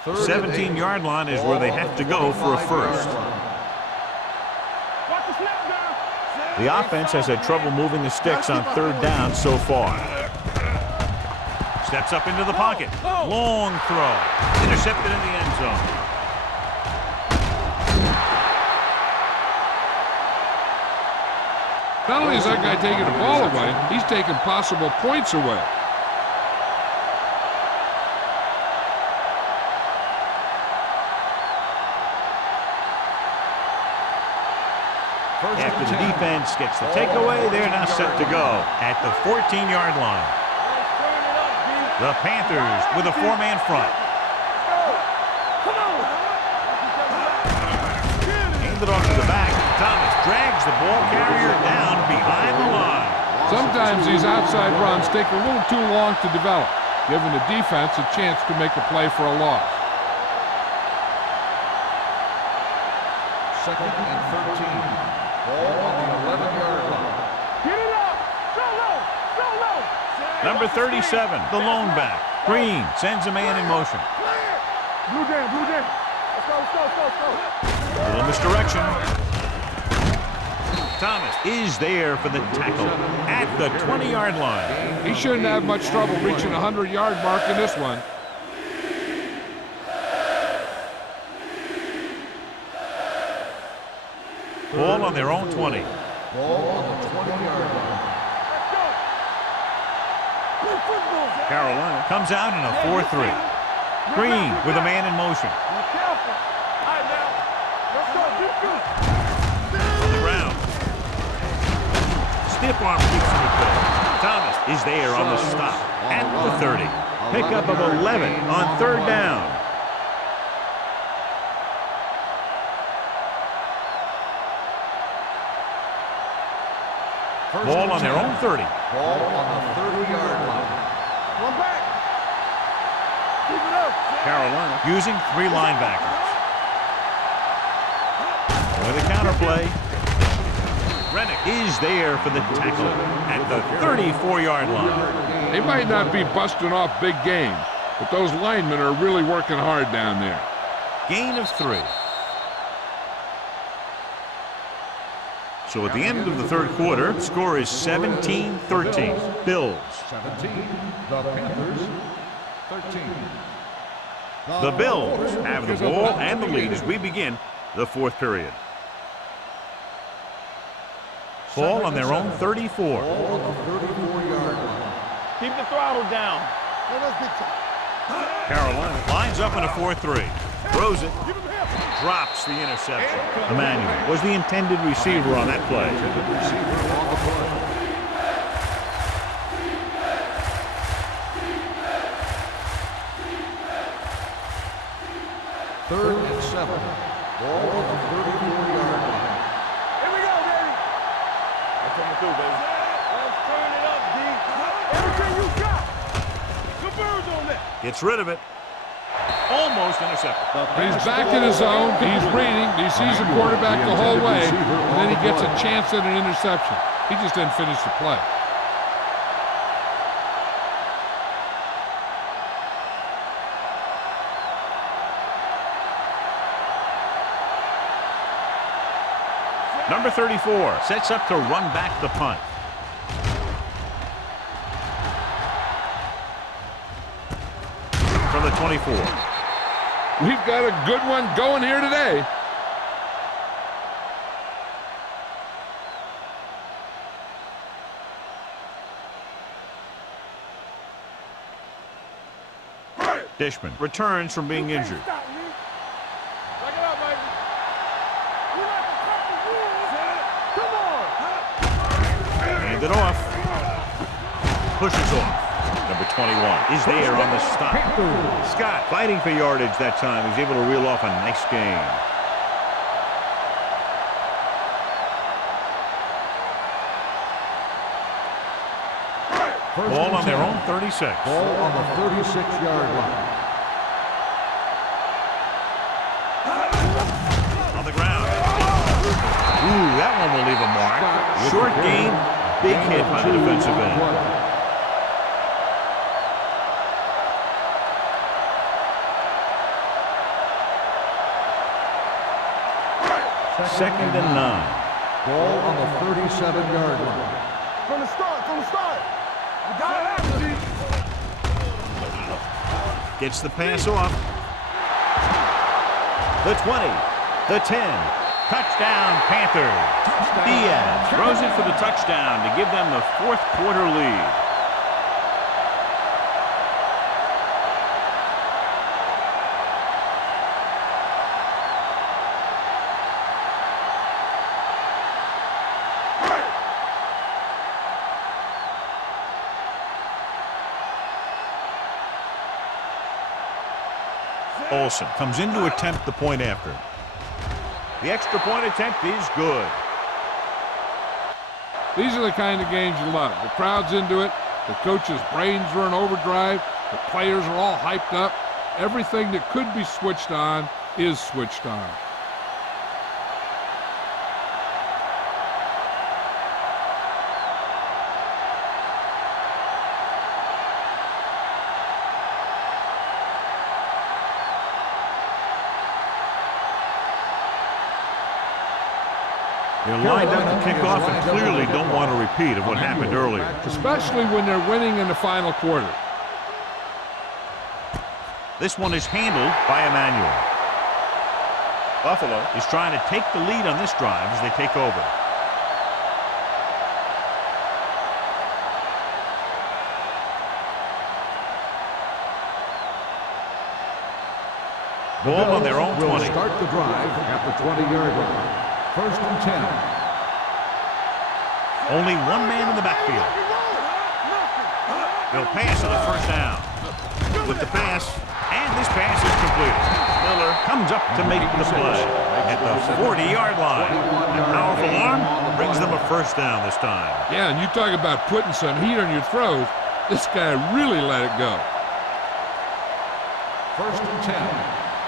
Third 17-yard line is where they have to go for a first. Watch the snap down. The offense has had trouble moving the sticks on 3rd down so far. Steps up into the pocket. Long throw. Intercepted in the end zone. Not only is that guy taking the ball away, he's taking possible points away. After the defense gets the takeaway, they're now set to go at the 14-yard line. The Panthers with a 4-man front. Handed off to the back. Thomas drags the ball carrier down behind the line. Sometimes these outside runs take a little too long to develop, giving the defense a chance to make a play for a loss. Second and 13. Ball on the 11-yard line. Get it up. Go low. Number 37, the lone back. Green sends a man in motion. Blue game. Let's go. Little misdirection. Thomas is there for the tackle at the 20-yard line. He shouldn't have much trouble reaching the 100-yard mark in this one. Ball on their own 20. Ball on the 20-yard line. Carolina comes out in a 4-3. Green with a man in motion. Be careful. All right, now. Let's go. On the ground. Stiff arm keeps him at bay. Thomas is there on the stop at the 30. Pickup of 11 on 3rd down. Ball on their own 30. Ball on the 30-yard line. One back. Keep it up. Carolina using 3 linebackers. With a counterplay. Rennick is there for the tackle at the 34-yard line. They might not be busting off big games, but those linemen are really working hard down there. Gain of 3. So at the end of the 3rd quarter, the score is 17-13. Bills. 17. The Panthers. 13. The Bills have the ball and the lead as we begin the fourth period. Ball on their own 34. Ball on the 34-yard line. Keep the throttle down. Carolina lines up in a 4-3. Throws it. Drops the interception. Emmanuel was the intended receiver on that play. Receiver on the play. Third and 7. Ball on the 34-yard line. Here we go, baby. That's coming through, baby. Let's turn it up, D. Everything you got. Converge on that. Gets rid of it. Almost intercepted. He's back in his zone. He's reading. He sees the quarterback the whole way, and then he gets a chance at an interception. He just didn't finish the play. Number 34 sets up to run back the punt. From the 24. We've got a good one going here today. Dishman returns from being injured. Stop me. Back it up, baby. You like to cut the rules. Come on. Hand it off. Pushes off. Number 21 is there on the stop. Scott fighting for yardage that time. He's able to reel off a nice gain. Ball on their own 36. Ball on the 36-yard line. On the ground. Ooh, that one will leave a mark. Short gain, big hit by the defensive end. Second and 9. Ball on the 37-yard line. From the start, from the start. You got it out, G. Gets the pass off. The 20, the 10. Touchdown, Panthers. Diaz throws it for the touchdown to give them the fourth quarter lead. Olsen comes in to attempt the point after. The extra point attempt is good. These are the kind of games you love. The crowd's into it. The coach's brains are in overdrive. The players are all hyped up. Everything that could be switched on is switched on. They're lined up to kick off and clearly don't want a repeat of what happened earlier. Especially when they're winning in the final quarter. This one is handled by Emmanuel. Buffalo is trying to take the lead on this drive as they take over. Ball on their own 20. Will start the drive at the 20-yard line. First and 10. Only one man in the backfield. They'll pass on the first down. With the pass, and this pass is completed. Miller comes up to make the play at the 40-yard line. A powerful arm brings them a first down this time. Yeah, and you talk about putting some heat on your throws. This guy really let it go. First and 10.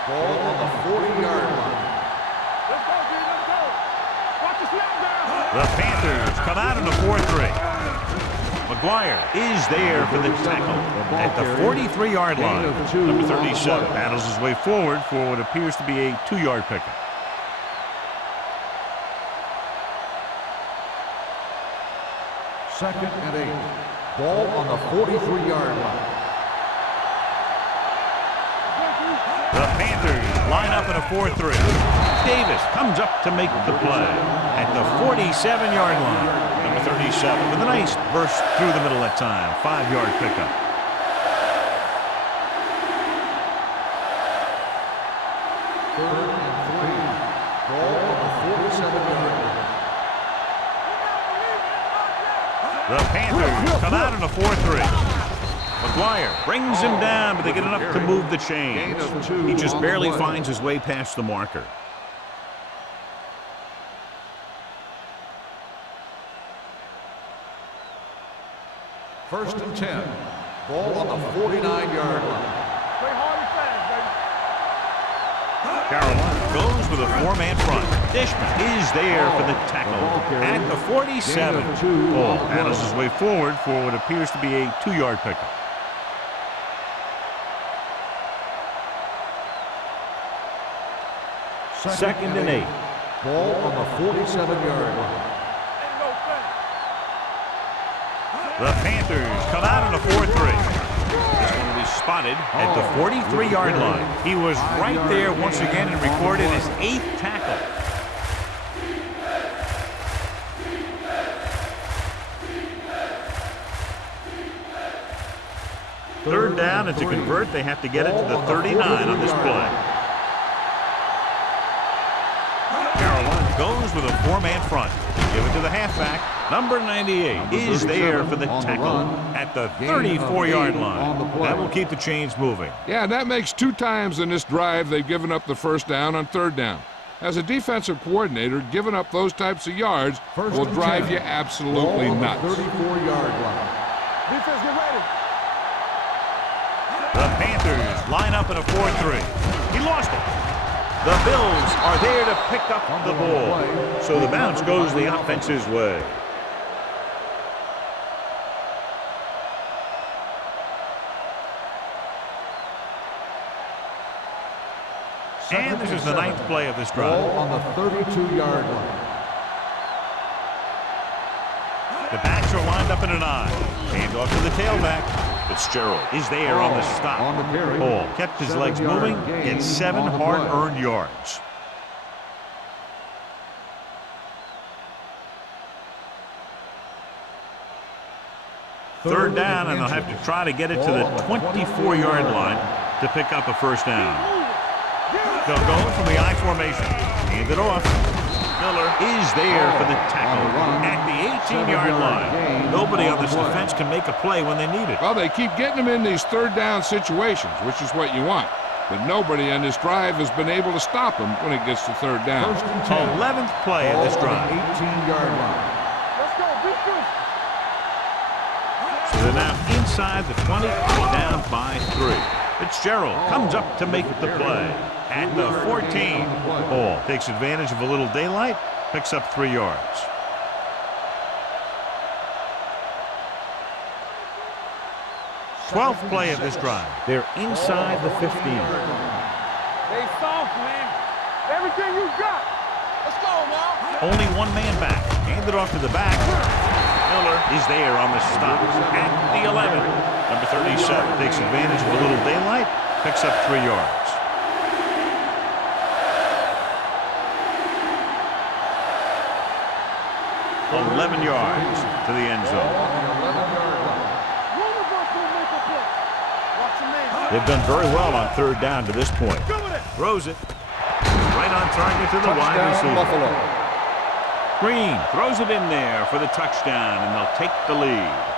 Ball on the 40-yard line. Let's go, G, let's go. Watch the snap down. The Panthers come out in a 4-3. McGuire is there for the tackle at the 43-yard line. Number 37 battles his way forward for what appears to be a 2-yard pickup. Second and 8. Ball on the 43-yard line. The Panthers line up up in a 4-3. Davis comes up to make the play at the 47-yard line. Number 37 with a nice burst through the middle that time. 5-yard pickup. Third and 3. Ball on the 47-yard line. The Panthers come out in a 4-3. McGuire brings him down, but they get enough to move the chains. He just barely finds his way past the marker. First and 10. Ball on the 49-yard line. Play hard and fast, baby. Carolina goes with a 4-man front. Dishman is there for the tackle at the 47. Ball paddles his way forward for what appears to be a 2-yard pickup. Second and 8. Ball on the 47-yard line. Ain't no thing. The Panthers come out in a 4-3. This one will be spotted at the 43-yard line. He was right there once again and recorded his 8th tackle. Third down, and to convert, they have to get it to the 39 on this play. Carolina goes with a 4-man front. Give it to the halfback. Number 98 is there for the tackle at the 34-yard line. That will keep the chains moving. Yeah, that makes 2 times in this drive they've given up the first down on third down. As a defensive coordinator, giving up those types of yards will drive you absolutely nuts. 34-yard line. Defense, get ready. The Panthers line up in a 4-3. He lost it. The Bills are there to pick up the ball. So the bounce goes the offense's way. And this is the 9th play of this drive. Ball on the 32-yard line. The backs are lined up in an I. Hand off to the tailback. Fitzgerald is there on the stop. On the carry. Ball kept his legs moving. Gets 7 hard-earned yards. Third down, and they'll have to try to get it to the 24-yard line to pick up a first down. They'll go from the I formation. Hand it off. Miller is there for the tackle at the 18-yard line. Nobody on this defense can make a play when they need it. Well, they keep getting them in these third down situations, which is what you want. But nobody on this drive has been able to stop them when it gets to third down. 11th play of this drive. 18-yard line. Let's go, defense. So they're now inside the 20 and down by 3. Fitzgerald comes up to make the play at the 14. Ball takes advantage of a little daylight, picks up 3 yards. Twelfth play of this drive. They're inside the 15. They soft, man. Everything you got. Let's go, now. Only 1 man back. Hand it off to the back. Miller is there on the stop at the 11. Number 37 takes advantage of a little daylight, picks up 3 yards. $11 yards to the end zone. They've done very well on third down to this point. Throws it right on target to the wide receiver. Buffalo. Green throws it in there for the touchdown, and they'll take the lead.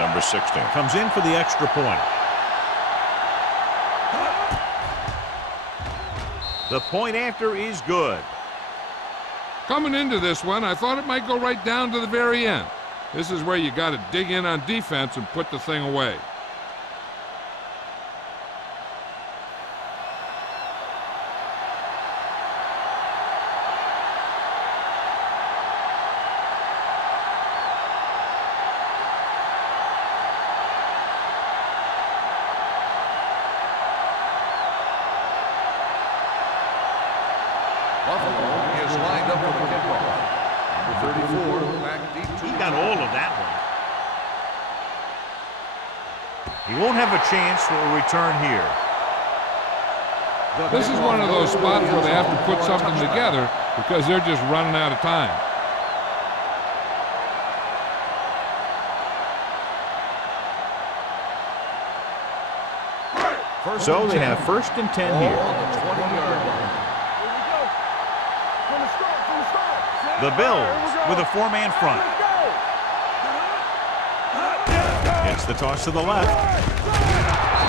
Number 16 comes in for the extra point. The point after is good. Coming into this one, I thought it might go right down to the very end. This is where you got to dig in on defense and put the thing away. 34, back deep to He got all of that one. He won't have a chance for a return here. This is one of those spots where they have to put something together because they're just running out of time. So they have 1st and 10 Ball here. on the 20-yard line. Here we go. From the start. The Bills with a 4-man front. Gets the toss to the left.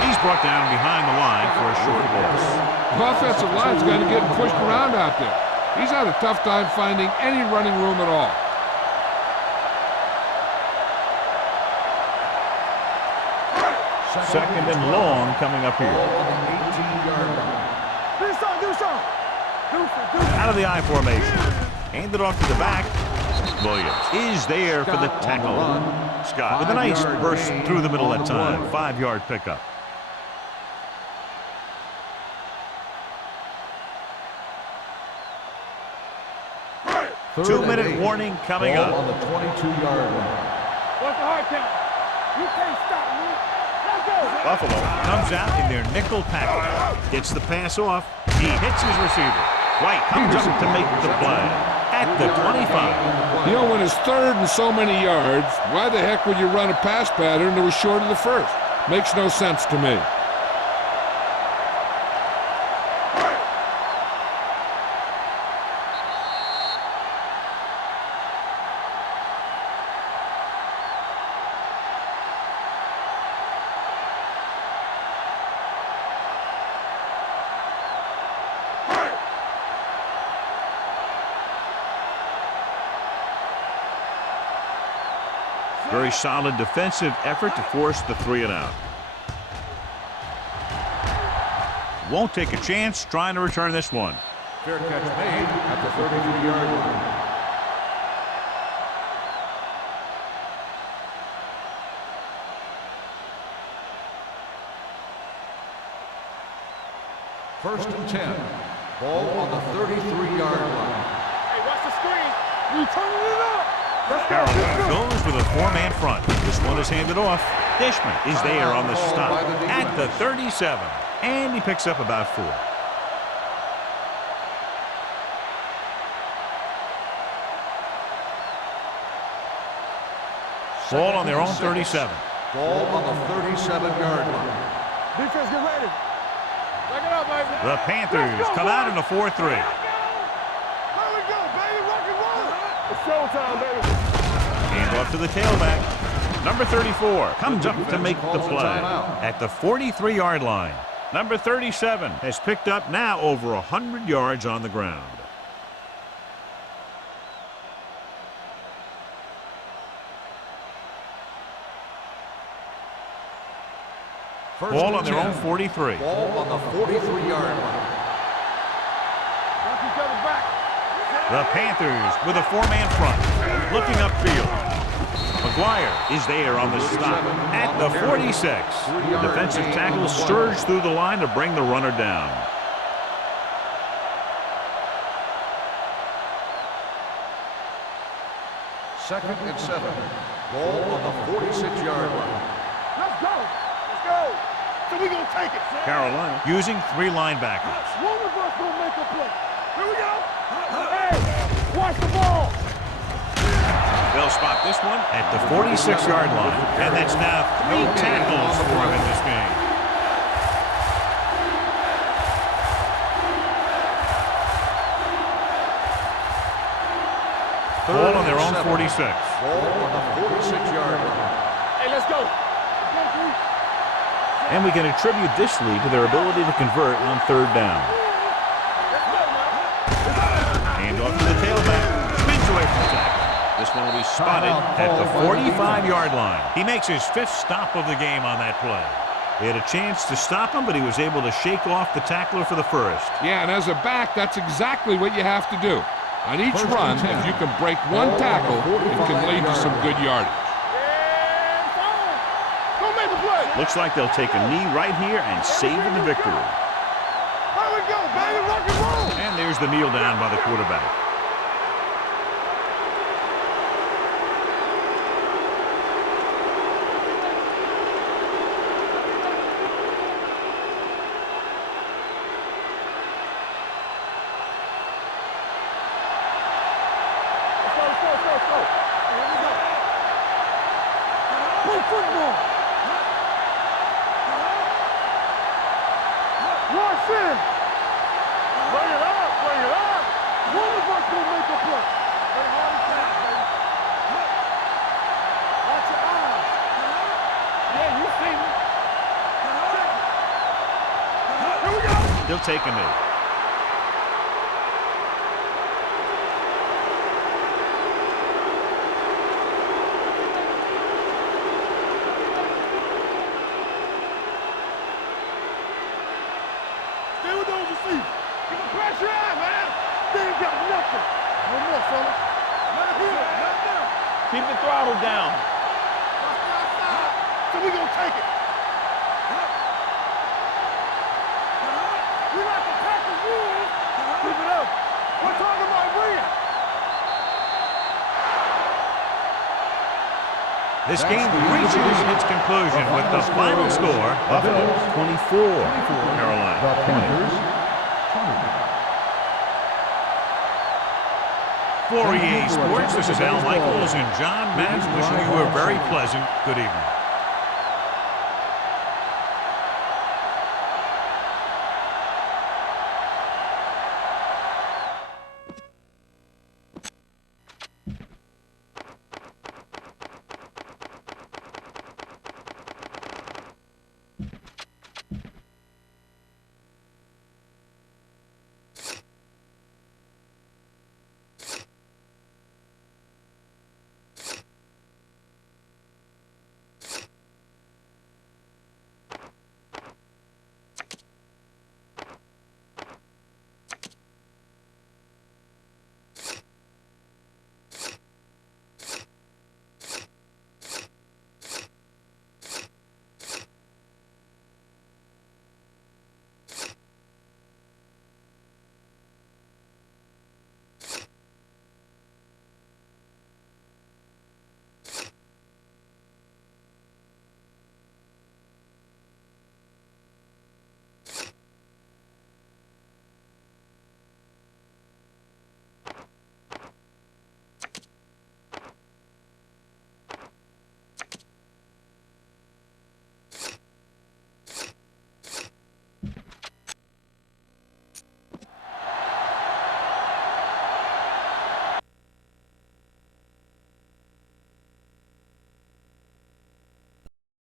He's brought down behind the line for a short loss. The offensive line's going to get pushed around out there. He's had a tough time finding any running room at all. Second and long coming up here. Ball on the 18-yard line. Out of the I formation. Handed off to the back. Williams is there for the tackle. Scott with a nice burst through the middle that time. 5-yard pickup. 2-minute warning coming Ball up. on the 22-yard line. What's the hard count? You can't stop me. Let's go. Buffalo comes out in their nickel package. Gets the pass off. He hits his receiver. White comes up to make the play at the 25. You know, when it's 3rd and so many yards, why the heck would you run a pass pattern that was short of the 1st? Makes no sense to me. Very solid defensive effort to force the 3-and-out. Won't take a chance trying to return this one. Fair catch made at the 32-yard line. First and 10. Ball on the 33-yard line. Hey, watch the screen. We turning it up. Let's go. Carolina goes with a 4-man front. This one is handed off. Dishman is there on the stop at the 37. And he picks up about 4. Ball on their own 37. Ball on the 37-yard line. Defense, get ready. Back it up, baby. The Panthers come out in a 4-3. There we go, baby. Rock and roll. It's showtime, baby. Hand off to the tailback. Number 34 comes up to make the play at the 43-yard line. Number 37 has picked up now over 100 yards on the ground. Ball on their own 43. Ball on the 43-yard line. Knock each other back. The Panthers with a 4-man front. Looking upfield. McGuire is there on the stop at the 46. Defensive tackle surged through the line to bring the runner down. Second and 7. Ball on the 46-yard line. Let's go. Let's go. So we gonna take it. Carolina using 3 linebackers. One of us gonna make a play. Here we go. Hey, watch the ball. They'll spot this one at the 46-yard line. And that's now 3 tackles for him in this game. Ball on their own 46. Ball on the 46-yard line. Hey, let's go. And we can attribute this lead to their ability to convert on 3rd down. Hand off to the tailback. Spins away from the tackle. This one will be spotted at the 45-yard line. He makes his 5th stop of the game on that play. They had a chance to stop him, but he was able to shake off the tackler for the 1st. Yeah, and as a back, that's exactly what you have to do. On each run, if you can break one tackle, it can lead to some good yardage. Don't make the play. Looks like they'll take a knee right here and savor the victory. Here we go, baby. Rock and roll. And there's the kneel down by the quarterback. Play football. Rush in. Bring it up, bring it up. One of us will make a play. Play hard and fast, baby. Watch your eyes. Yeah, you see me. Here we go. He'll take a knee. Stay with those receivers. Keep the pressure out, man. They ain't got nothing. No more, fellas. Let it hit. Let it down. Keep the throttle down. Watch the outside. So we gonna take it. We like to pack the rules. Keep it up. We're talking about bringing. This game reaches its conclusion with the final score, Buffalo 24, Carolina 20. For EA Sports, this is Al Michaels and John Madden wishing you a very pleasant good evening.